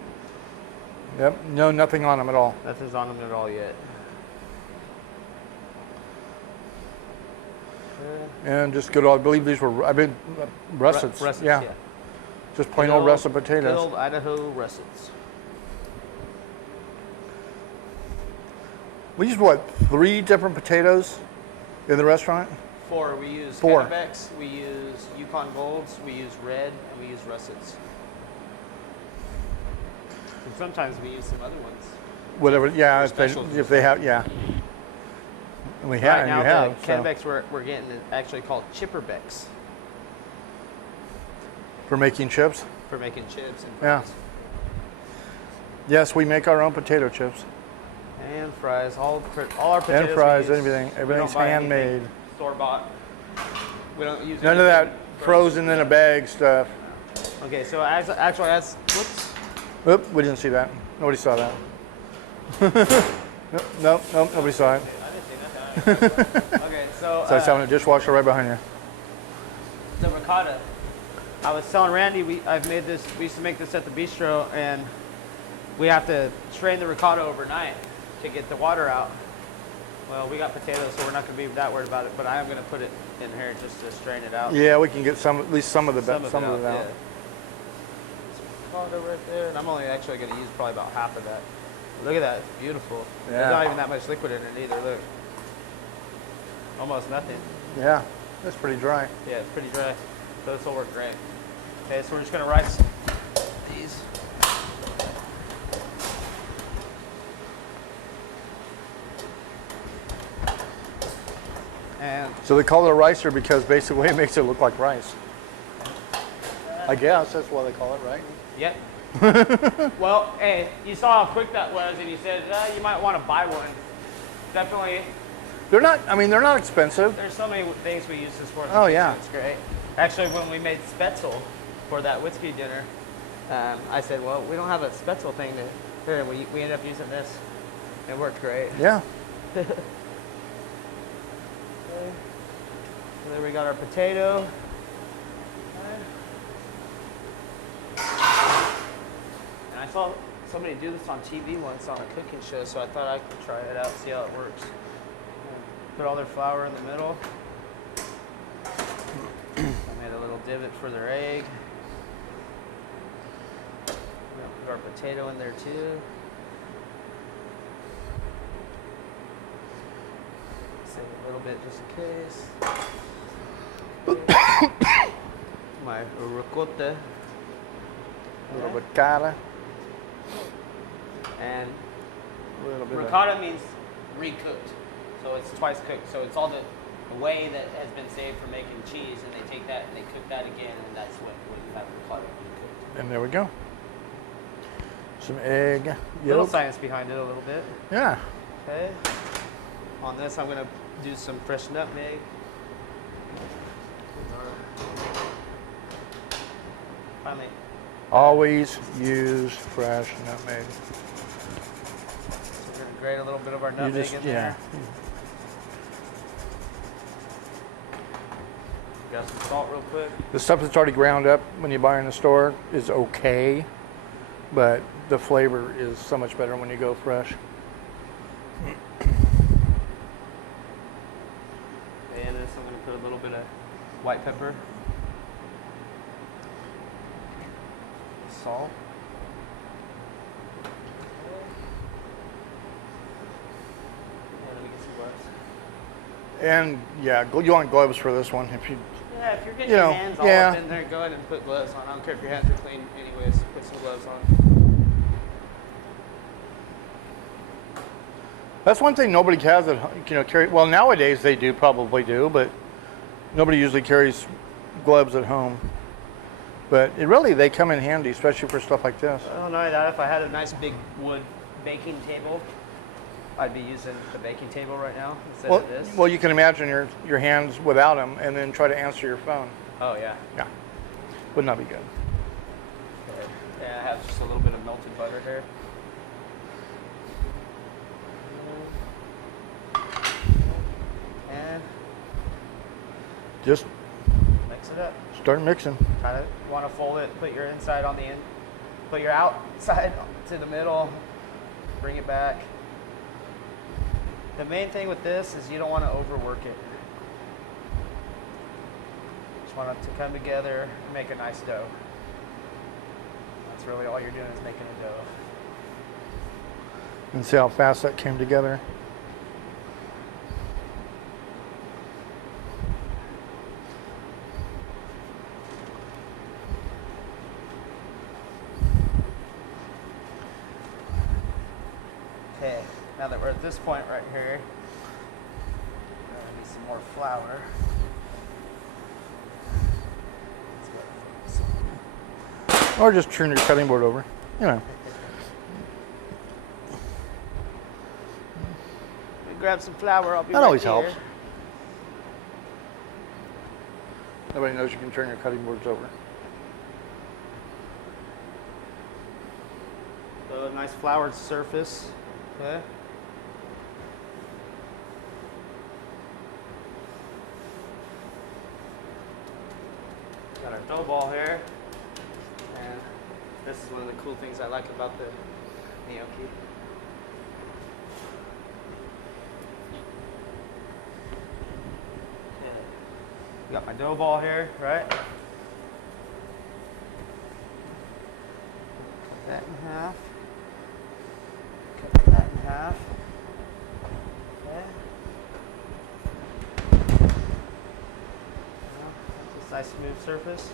Yep, no, nothing on them at all. Nothing's on them at all yet. And just good old, I believe these were, russets. Russets, yeah. Just plain old russet potatoes. Good old Idaho russets. We use what, 3 different potatoes in the restaurant? 4. We use 4. Cannabecs, we use Yukon Golds, we use red, and we use russets. And sometimes we use some other ones. Whatever, yeah, For if specials they, and if they have, yeah. And we have, Right and now, you have. the so. Cannabecs we're getting is actually called Chipperbecks For making chips? for making chips and Yeah. fries. Yes, we make our own potato chips. And fries, all our potatoes. And fries, we use, everything. we Everything's don't buy handmade. anything store-bought. We don't use None of that anything frozen in a bag stuff. Okay, so as whoops. Oop, we didn't see that. Nobody saw that. Nope, nobody saw it. I didn't see that. Okay, so So I saw in a dishwasher right behind you. the ricotta. I was telling Randy we used to make this at the bistro, and we have to strain the ricotta overnight to get the water out. Well, we got potatoes, so we're not going to be that worried about it, but I am going to put it in here just to strain it out. Yeah, we can get some, at least some of the Some some of it out. yeah. Ricotta right there, and I'm only actually going to use probably about half of that. Look at that, it's beautiful. Yeah. There's not even that much liquid in it either, look. Almost nothing. Yeah, that's pretty dry. Yeah, it's pretty dry, so this will work great. Okay, so we're just going to rice these. And So they call it a ricer because basically it makes it look like rice. I guess that's why they call it, right? yep. Well, hey, you saw how quick that was, and you said you might want to buy one. Definitely, They're not, I mean, they're not expensive. there's so many things we use this for. Oh, yeah. It's great. Actually, when we made Spetzel for that whiskey dinner, I said, well, we don't have a Spetzel thing to, here, we ended up using this. It worked great. Yeah. Okay. And then we got our potato. And I saw somebody do this on TV once on a cooking show, so I thought I could try it out, see how it works. Put all their flour in the middle. I made a little divot for their egg. We're gonna put our potato in there too. Save a little bit just in case. My ricotta. A little ricotta. And A little bit ricotta means recooked. So it's twice cooked. So it's all the whey that has been saved for making cheese, and they take that and they cook that again, and that's what you have ricotta recooked. And there we go. Some egg Little yolk. science behind it a little bit. Yeah. Okay. On this, I'm gonna do some fresh nutmeg. Finally, Always use fresh nutmeg. we're gonna grate a little bit of our You nutmeg just, in yeah. there. Got some salt real quick. The stuff that's already ground up when you buy in the store is okay, but the flavor is so much better when you go fresh. And this, I'm gonna put a little bit of white pepper. Salt. And let me get some gloves. And yeah, you want gloves for this one if you. Yeah, if you're getting You your know, hands all yeah. up in there, go ahead and put gloves on. I don't care if your hands are clean anyways, put some gloves on. That's one thing nobody has at carry. Well, nowadays they probably do, but nobody usually carries gloves at home. But they come in handy, especially for stuff like this. I don't know that if I had a nice big wood baking table, I'd be using the baking table right now instead of this. Well, you can imagine your hands without them, and then try to answer your phone. Oh yeah. Yeah, would not be good. Okay. Yeah, I have just a little bit of melted butter here. And Just mix it up. start mixing. Kind of want to fold it, put your inside on the end, put your outside to the middle, bring it back. The main thing with this is you don't want to overwork it. Just want it to come together and make a nice dough. That's really all you're doing is making a dough. And see how fast that came together. Okay, now that we're at this point right here, I need some more flour. Or just turn your cutting board over. Grab some flour. I'll be That right always here. helps. Nobody knows you can turn your cutting boards over. So a nice floured surface. Okay. Got our dough ball here. And this is one of the cool things I like about the gnocchi. Okay. Got my dough ball here, right? Cut that in half. Cut that in half. Okay. Just a nice smooth surface.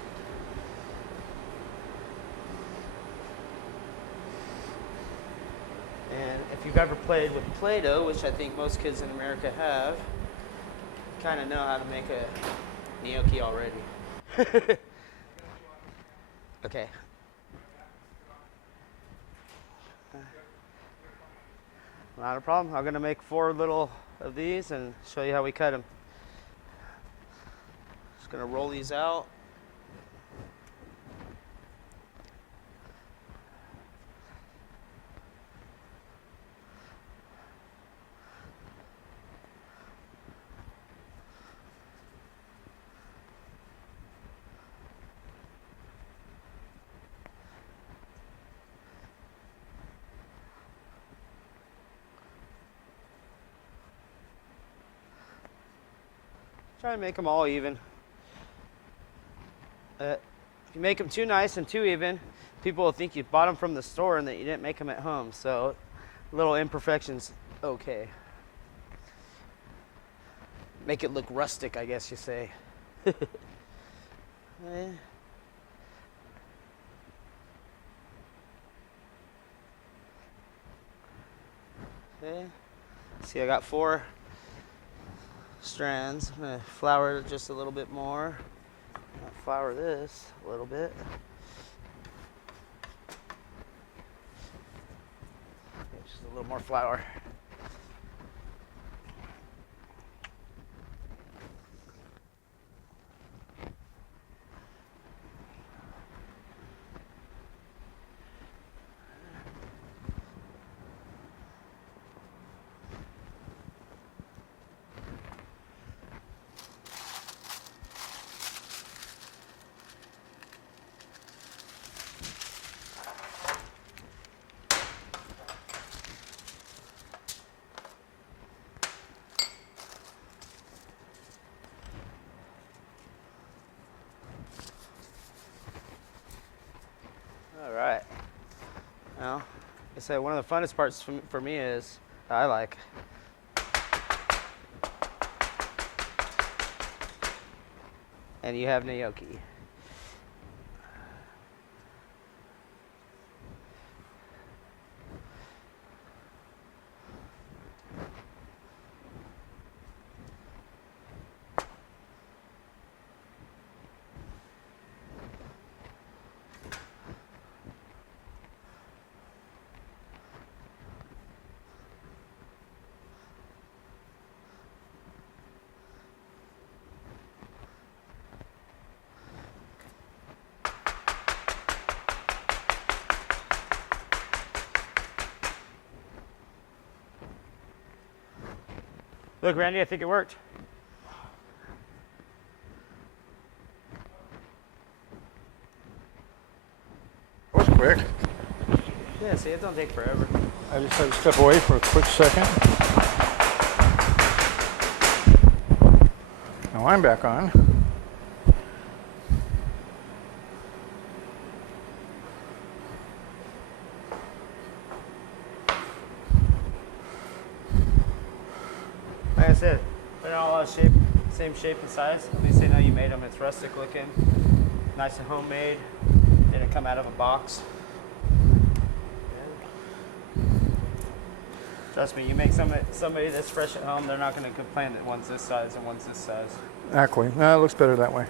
And if you've ever played with Play-Doh, which I think most kids in America have, you kind of know how to make a gnocchi already. Okay. Not a problem. I'm going to make 4 little of these and show you how we cut them. Just going to roll these out. Try and make them all even. If you make them too nice and too even, people will think you bought them from the store and that you didn't make them at home. So little imperfections, okay. Make it look rustic, I guess you say. Eh. Okay. See, I got 4 strands. I'm gonna flour it just a little bit more. I'll flour this a little bit. Okay, just a little more flour. All right. Now, like I said, one of the funnest parts for me is I like. And you have gnocchi. Look, Randy, I think it worked. That was quick. Yeah, see, it don't take forever. I just had to step away for a quick second. Now I'm back on. Like I said, they're all shape, same shape and size. At least they know you made them. It's rustic looking, nice and homemade. Didn't come out of a box. Trust me, you make somebody that's fresh at home, they're not going to complain that one's this size and one's this size. Exactly. No, it looks better that way.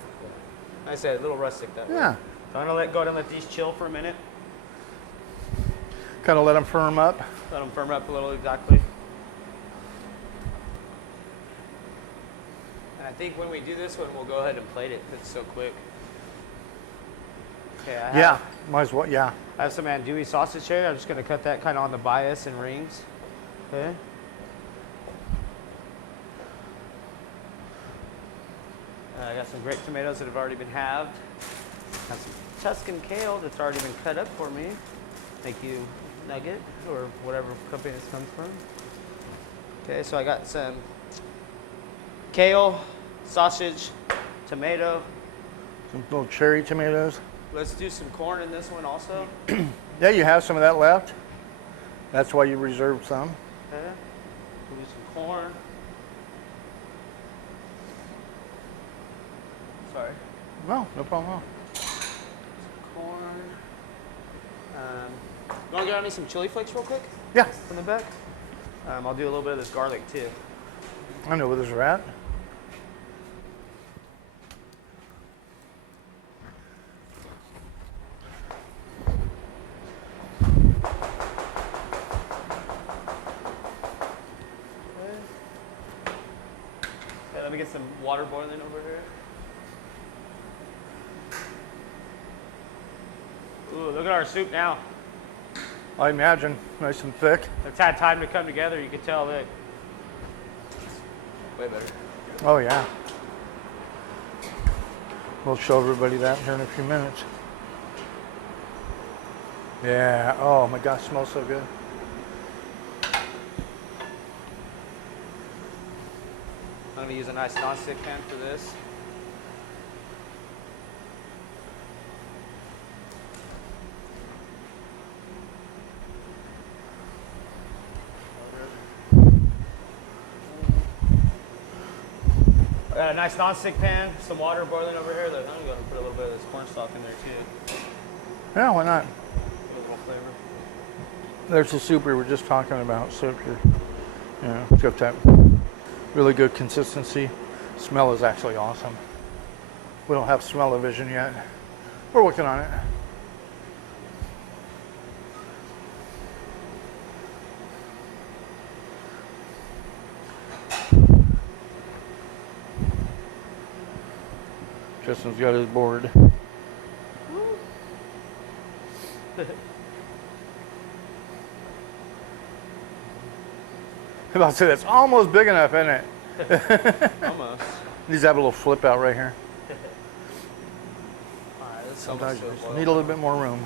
Like I said, a little rustic that way. Yeah. So I'm going to go ahead and let these chill for a minute. Kind of let them firm up. Let them firm up a little, exactly. And I think when we do this one, we'll go ahead and plate it because it's so quick. Okay, Yeah, might as well. Yeah. I have some andouille sausage here. I'm just going to cut that kind of on the bias in rings. Okay. I got some grape tomatoes that have already been halved. Got some Tuscan kale that's already been cut up for me. Thank you, Nugget, or whatever company this comes from. Okay, so I got some kale, sausage, tomato. Some little cherry tomatoes. Let's do some corn in this one also. Yeah, you have some of that left. That's why you reserved some. Okay. We'll do some corn. Sorry. No, no problem. Corn. You want to get me some chili flakes real quick Yeah, from the back? I'll do a little bit of this garlic too. I know where those are at. Okay, let me get some water boiling over here. Ooh, look at our soup now. I imagine nice and thick. It's had time to come together. You can tell that. Way better. Oh yeah. We'll show everybody that here in a few minutes. Yeah. Oh my gosh, smells so good. I'm gonna use a nice non-stick pan for this. I got a nice non-stick pan, some water boiling over here. Look, I'm gonna put a little bit of this cornstalk in there too. Yeah, why not? Get a little flavor. There's the soup we were just talking about. Soup here. Yeah, it's got that really good consistency. Smell is actually awesome. We don't have smell-o-vision yet. We're working on it. Justin's got his board. I'm about to say that's almost big enough, isn't it? Almost. Needs to have a little flip out right here. All right, let's Sometimes you almost just need a little bit more room.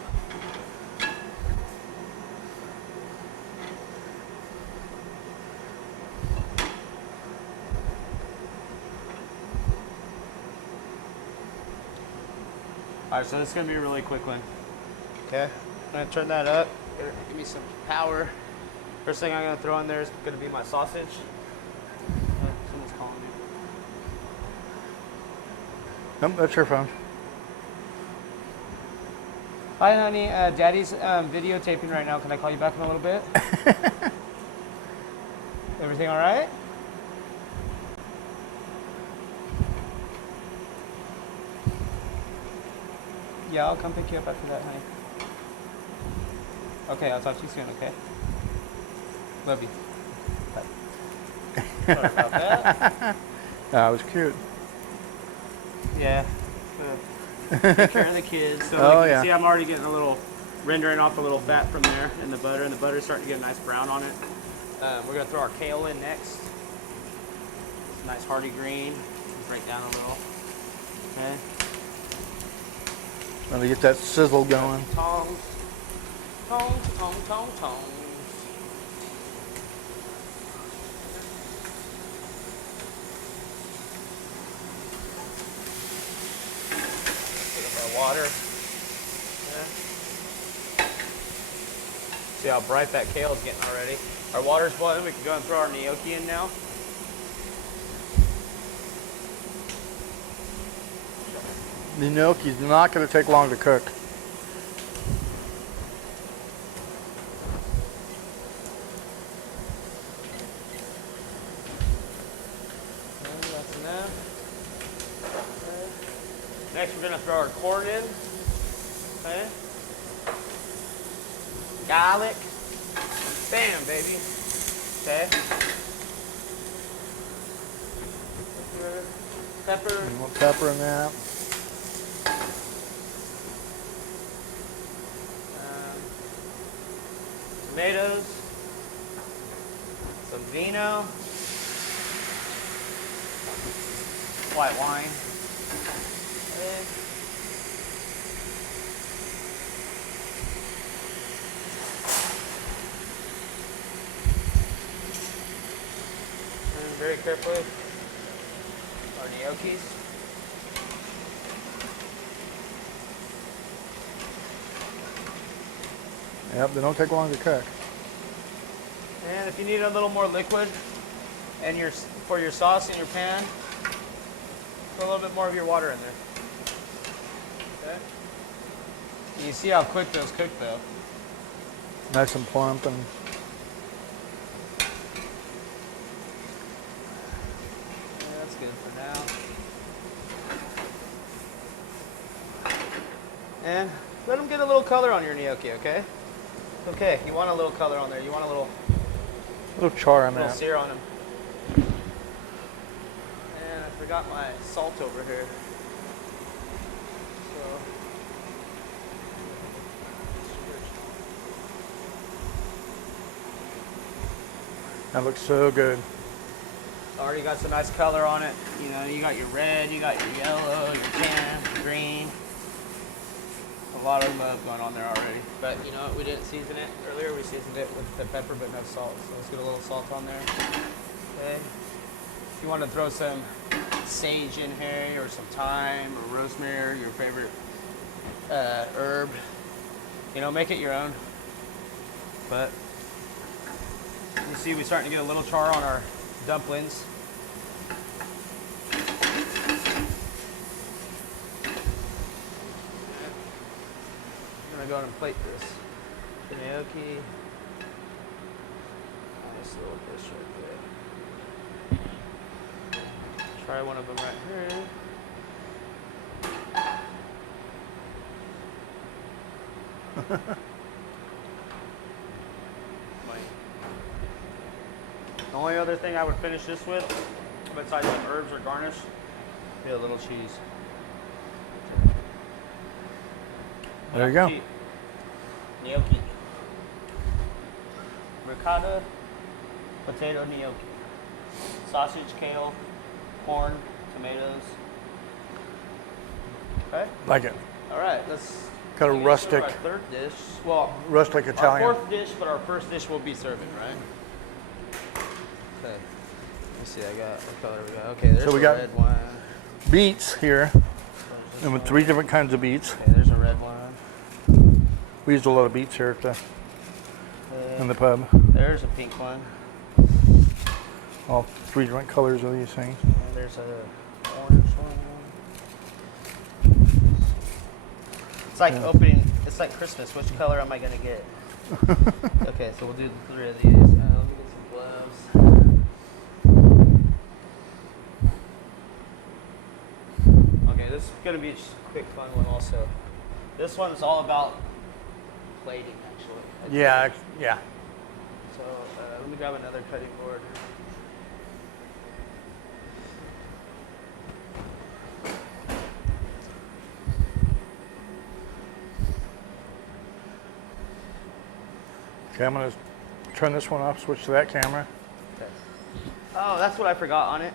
All right, so this is gonna be a really quick one. Okay, I'm gonna turn that up. Give me some power. First thing I'm gonna throw in there is gonna be my sausage. Someone's calling me. Nope, that's your phone. Hi, honey. Daddy's videotaping right now. Can I call you back in a little bit? Everything all right? Yeah, I'll come pick you up after that, honey. Okay, I'll talk to you soon, okay? Love you. Bye. Sorry about that. That was cute. Yeah. Take care of the kids. So Oh, like you yeah. can see I'm already getting a little, rendering off a little fat from there in the butter, and the butter's starting to get a nice brown on it. We're gonna throw our kale in next. It's a nice hearty green. Break down a little. Okay. Let me get that sizzle going. Tongs. Tongs, tongs, tongs, tongs. Bit of our water. Okay. See how bright that kale is getting already. Our water's boiling. We can go and throw our gnocchi in now. The gnocchi's not going to take long to cook. That's enough. Okay. Next, we're gonna throw our corn in. Okay. Garlic. Bam, baby. Okay. Pepper. A little pepper in that. Tomatoes. Some vino. White wine. Okay. And very carefully, our gnocchis. Yep, they don't take long to cook. And if you need a little more liquid and for your sauce in your pan, put a little bit more of your water in there. Okay. You see how quick those cook though. Nice and plump and Yeah, that's good for now. And let them get a little color on your gnocchi, okay? Okay, you want a little color on there. You want a little char on little that. sear on them. And I forgot my salt over here. So. That looks so good. Already got some nice color on it. You know, you got your red, you got your yellow, your tan, your green. A lot of love going on there already. But you know what, we didn't season it earlier. We seasoned it with the pepper but no salt. So let's get a little salt on there. Okay. If you want to throw some sage in here, or some thyme, or rosemary, your favorite herb, you know, make it your own. But you see, we're starting to get a little char on our dumplings. I'm gonna go ahead and plate this. Gnocchi. Nice little dish right there. Try one of them right here. The only other thing I would finish this with, besides some herbs or garnish, be a little cheese. There you go. Gnocchi. Ricotta, potato gnocchi. Sausage, kale, corn, tomatoes. Okay. Like it. All right. Let's Kind of get into rustic. Our third dish. Well, Rustic Italian. our fourth dish, but our first dish will be serving, right? Okay. Let me see. I got what color we got. Okay. There's So we a got- red one. Beets here, and with 3 different kinds of beets. Okay. There's a red one. We used a lot of beets here at in the pub. There's a pink one. All 3 different colors of these things. And there's a orange one. It's like opening. It's like Christmas. Which color am I gonna get? Okay, so we'll do 3 of these. Let me get some gloves. Okay, this is gonna be just a quick, fun one. Also, this one is all about plating, actually. Yeah, yeah. So let me grab another cutting board. Okay, I'm gonna turn this one off, switch to that camera. Okay. Oh, that's what I forgot on it.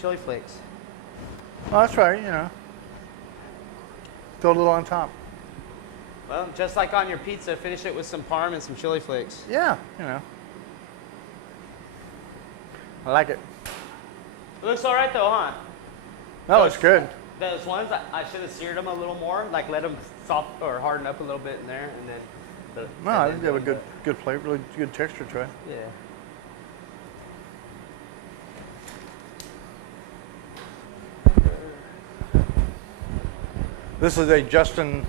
Chili flakes. Oh, that's right, you know. Throw a little on top. Well, just like on your pizza, finish it with some parm and some chili flakes. Yeah, you know. I like it. It looks all right though, huh? No, it's good. Those ones, I should have seared them a little more, like let them soft or harden up a little bit in there, and then. No, I think they have a good flavor, really good texture to it. Yeah. This is a Justin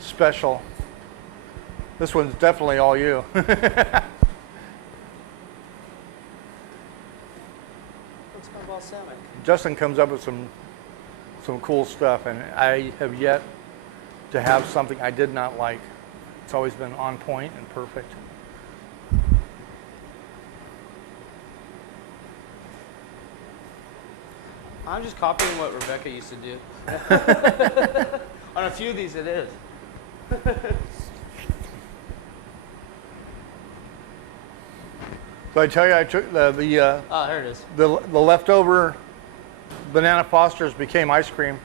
special. This one's definitely all you. Looks kind of balsamic. Justin comes up with some cool stuff, and I have yet to have something I did not like. It's always been on point and perfect. I'm just copying what Rebecca used to do. On a few of these, it is. So I tell you, I took Oh, here it is. the leftover banana Fosters became ice cream.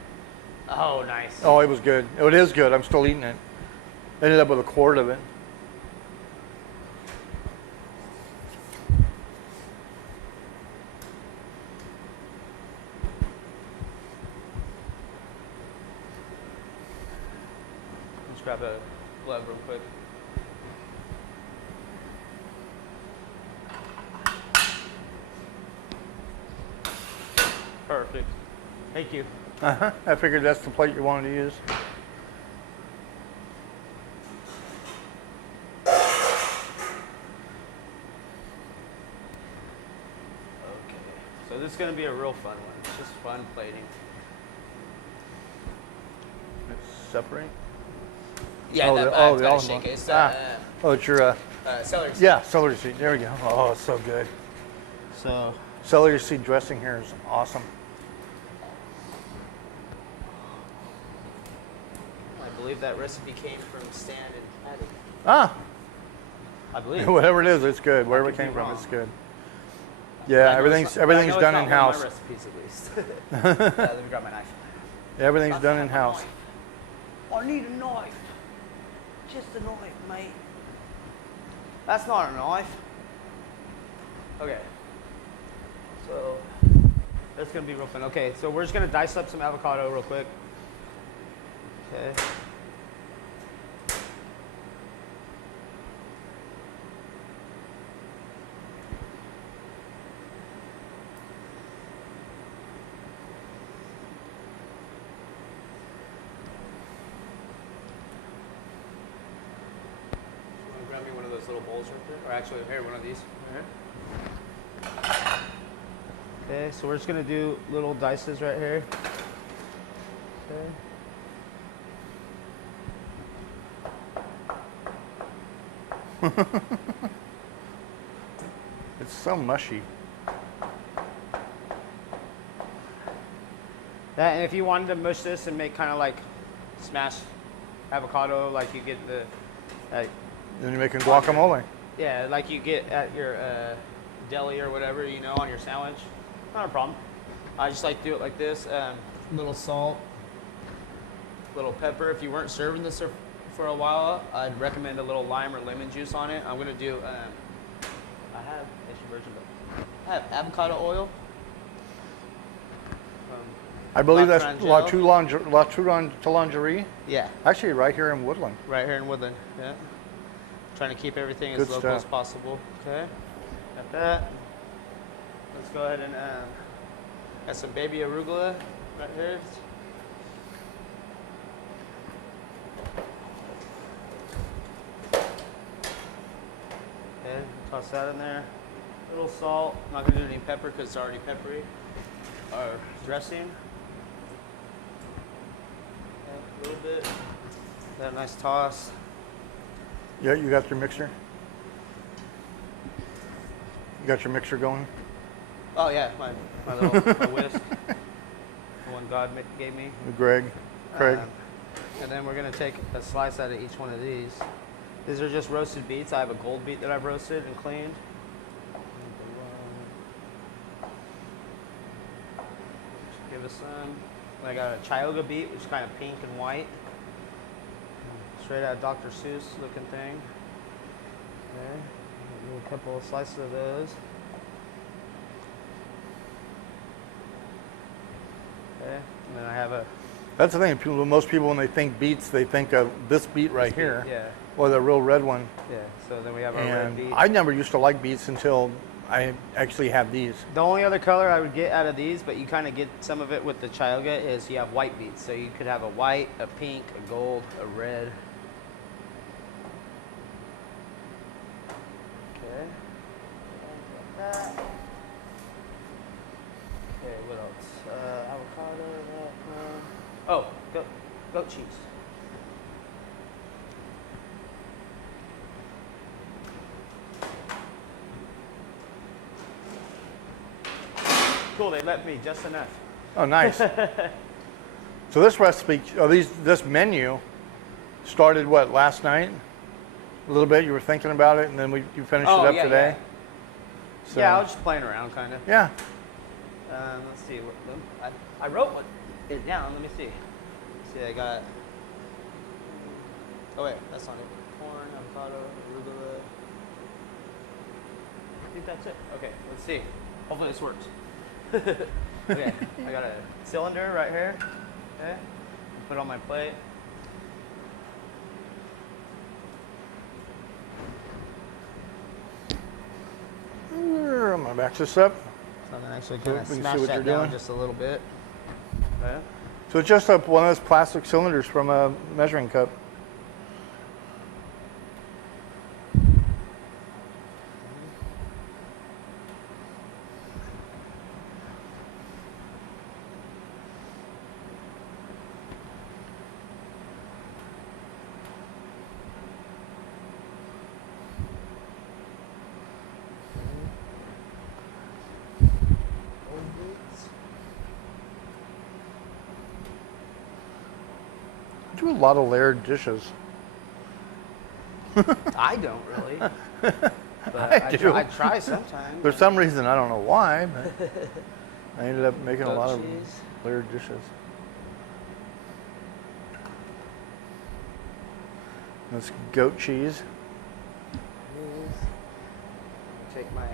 Oh, nice. Oh, it was good. It is good. I'm still eating it. Ended up with a quart of it. Let's grab a glove real quick. Perfect. Thank you. Uh-huh. I figured that's the plate you wanted to use. Okay. So this is going to be a real fun one. It's just fun plating. Let's separate. Yeah, Oh, that the- back, oh, the gotta olive shake oil. it. It's Oh, it's your, celery seed. yeah, celery seed. There we go. Oh, it's so good. So Celery seed dressing here is awesome. I believe that recipe came from Stan and Patty. Ah, I believe. whatever it is, it's good. Wherever it could be came from, wrong. it's good. I Yeah, know it's everything's not- I know everything's it's done not in one of house. My recipes, at least. Let me grab my knife. Everything's done in house. I need a knife. Just a knife, mate. That's not a knife. Okay. So that's gonna be real fun. Okay, so we're just gonna dice up some avocado real quick. Okay. Grab me one of those little bowls right there. Or actually, here, one of these. Right here. Okay, so we're just gonna do little dices right here. Okay. It's so mushy. That, and if you wanted to mush this and make kind of like smashed avocado, like you get the, Then you're making guacamole. yeah, like you get at your deli or whatever, you know, on your sandwich. Not a problem. I just like to do it like this. Little salt, little pepper. If you weren't serving this for a while, I'd recommend a little lime or lemon juice on it. I'm gonna do. I have extra virgin, but I have avocado oil. I believe La that's La Frangelle. Toulangerie. Yeah, Actually, right here in Woodland. right here in Woodland. Yeah. Trying to keep everything as Good local stuff. as possible. Okay. Got that. Let's go ahead and got some baby arugula right here. Okay, toss that in there. A little salt. I'm not gonna do any pepper because it's already peppery. Our dressing. Okay, a little bit. That nice toss. Yeah, you got your mixer? You got your mixer going? Oh yeah, my little my whisk. The one God gave me. Greg, Craig. And then we're gonna take a slice out of each one of these. These are just roasted beets. I have a gold beet that I've roasted and cleaned. Give us some. I got a Chioggia beet, which is kind of pink and white. Straight out of Dr. Seuss looking thing. Okay. Do a couple of slices of those. Okay. And then I have a That's the thing. Most people, when they think beets, they think of this beet right here, yeah. or the real red one. Yeah. So then we have our red And beet. I never used to like beets until I actually have these. The only other color I would get out of these, but you kind of get some of it with the Chioggia, is you have white beets. So you could have a white, a pink, a gold, a red. Okay. Okay, what else? Avocado. Oh, goat cheese. Cool, they let me just enough. Oh, nice. So this recipe, this menu started what, last night? A little bit. You were thinking about it, and then you finished it up today. So, Yeah, I was just playing around, kind of. yeah. Let's see. I wrote it down. Let me see. See, I got. Oh wait, that's not it. Corn, avocado, arugula. I think that's it. Okay, let's see. Hopefully this works. Okay, I got a cylinder right here. Okay, put it on my plate. I'm gonna back this up. So I'm gonna actually So kind of we can see smash what that you're down doing. just a little bit. Okay. So it's just one of those plastic cylinders from a measuring cup. I do a lot of layered dishes. I don't really. But I do. I try sometimes. For some reason, I don't know why, but I ended up making a Goat lot of cheese. layered dishes. That's goat cheese. Take my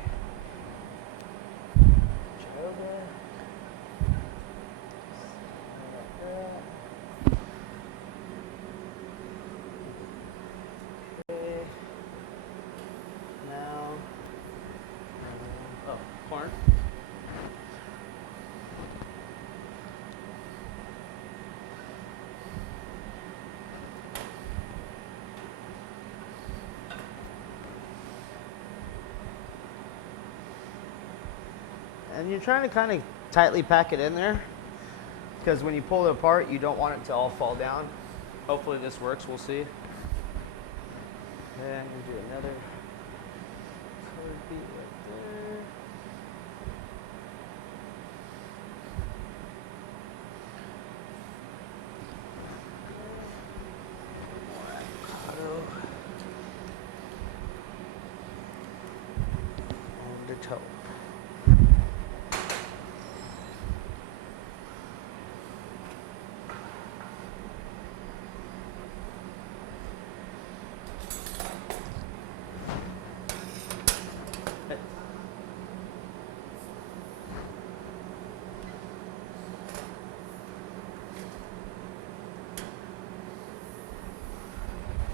And you're trying to kind of tightly pack it in there because when you pull it apart, you don't want it to all fall down. Hopefully this works, we'll see. And we do another colored bead right there. On the toe.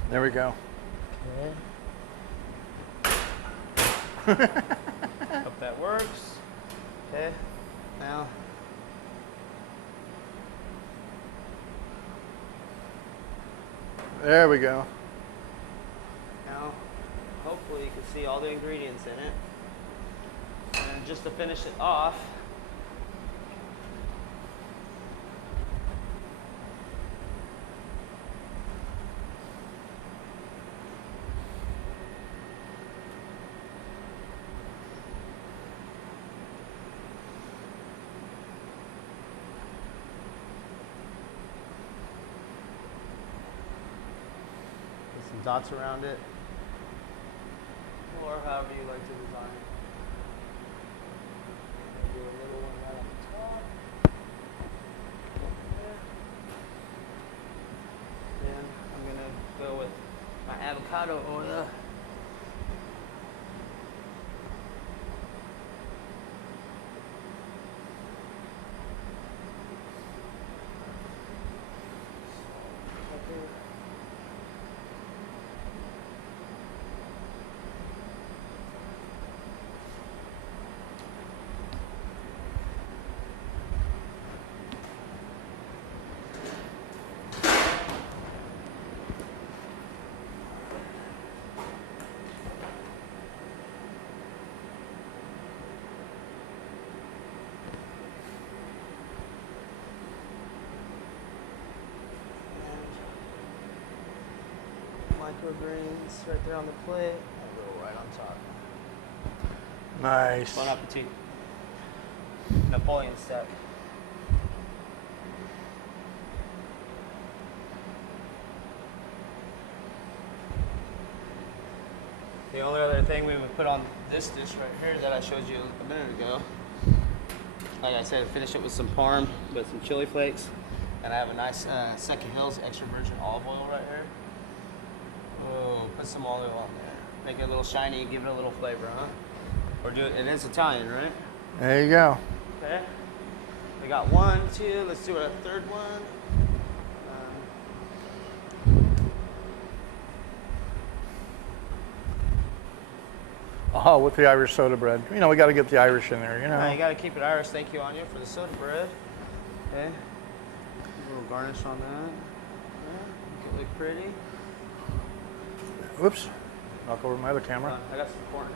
There we go. Okay. Hope that works. Okay. Now. There we go. Now, hopefully you can see all the ingredients in it. And just to finish it off, put some dots around it, or however you like to design it. Do a little one right on the top. Then I'm gonna go with my avocado oil. Microgreens right there on the plate. I'll go right on top. Nice. Bon appetit. Napoleon step. The only other thing we would put on this dish right here that I showed you a minute ago, like I said, finish it with some parm, with some chili flakes, and I have a nice Second Hills extra virgin olive oil right here. Oh, put some olive on there. Make it a little shiny, give it a little flavor, huh? Or do it, it is Italian, right? There you go. Okay. We got 1, 2, let's do a third one. Oh, with the Irish soda bread. You know, we got to get the Irish in there, you know. You gotta keep it Irish. Thank you, Anya, for the soda bread. Okay. A little garnish on that. Yeah. Make it look pretty. Whoops. Knock over my other camera. I got some corn.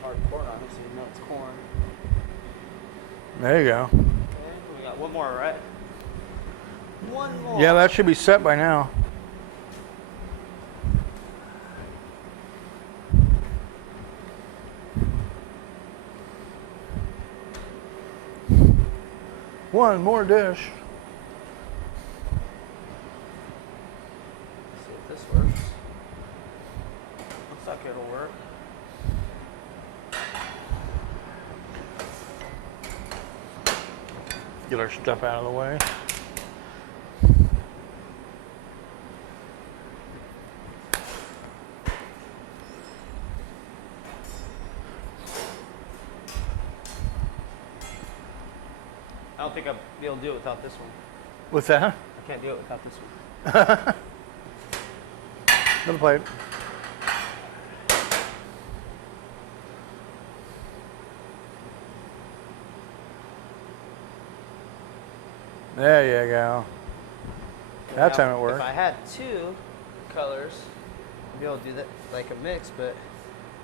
Charred corn on it, so you know it's corn. There you go. Okay. We got one more, right? One more. Yeah, that should be set by now. One more dish. Let's see if this works. Looks like it'll work. Get our stuff out of the way. I don't think I'll be able to do it without this one. What's that? I can't do it without this one. Another plate. There you go. And That's now, how it works. If I had 2 colors, be able to do that like a mix, but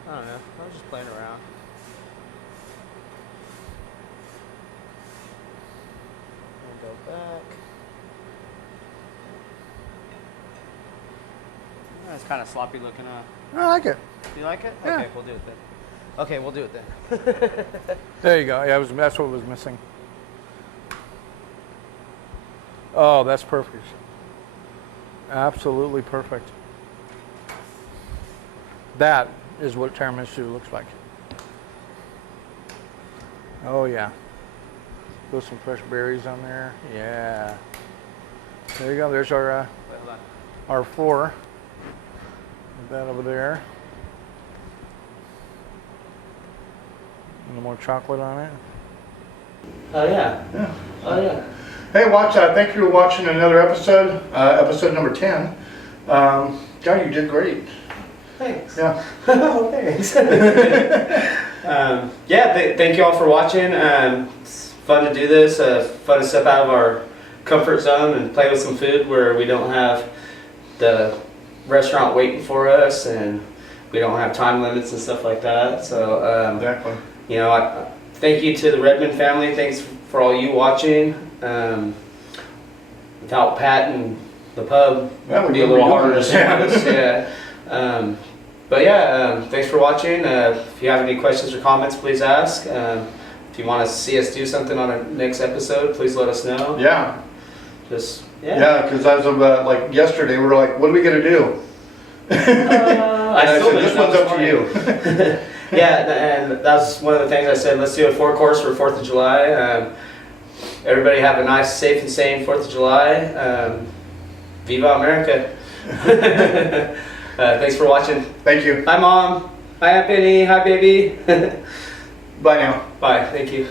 I don't know. I was just playing around. And go back. That's kind of sloppy looking, huh? I like it. You like it? Yeah. Okay, we'll do it then. Okay, we'll do it then. There you go. Yeah, that's what was missing. Oh, that's perfect. Absolutely perfect. That is what tiramisu looks like. Oh yeah. Put some fresh berries on there. Yeah. There you go. There's our Wait, hold on. our 4. Put that over there. A little more chocolate on it. Oh yeah. Yeah. Oh yeah. Hey, thank you for watching another episode, episode number 10. God, you did great. Thanks. Yeah. Oh, thanks. Thank you all for watching. It's fun to do this. Fun to step out of our comfort zone and play with some food where we don't have the restaurant waiting for us and we don't have time limits and stuff like that. So, Exactly. you know, I thank you to the Redmond family. Thanks for all you watching. Without Pat and the pub, That it would would be a be little doing harder to this. do this. Yeah. Thanks for watching. If you have any questions or comments, please ask. If you want to see us do something on our next episode, please let us know. Yeah. Just Yeah, because as of like yesterday, we were like, what are we going to do? I still said, didn't this know one's up to morning. you. Yeah, and that's one of the things I said. Let's do a 4-course for 4th of July. Everybody have a nice, safe and sane 4th of July. Viva America. Thanks for watching. Thank you. Hi, Mom. Hi, Aunt Penny. Hi, baby. Bye now. Bye. Thank you.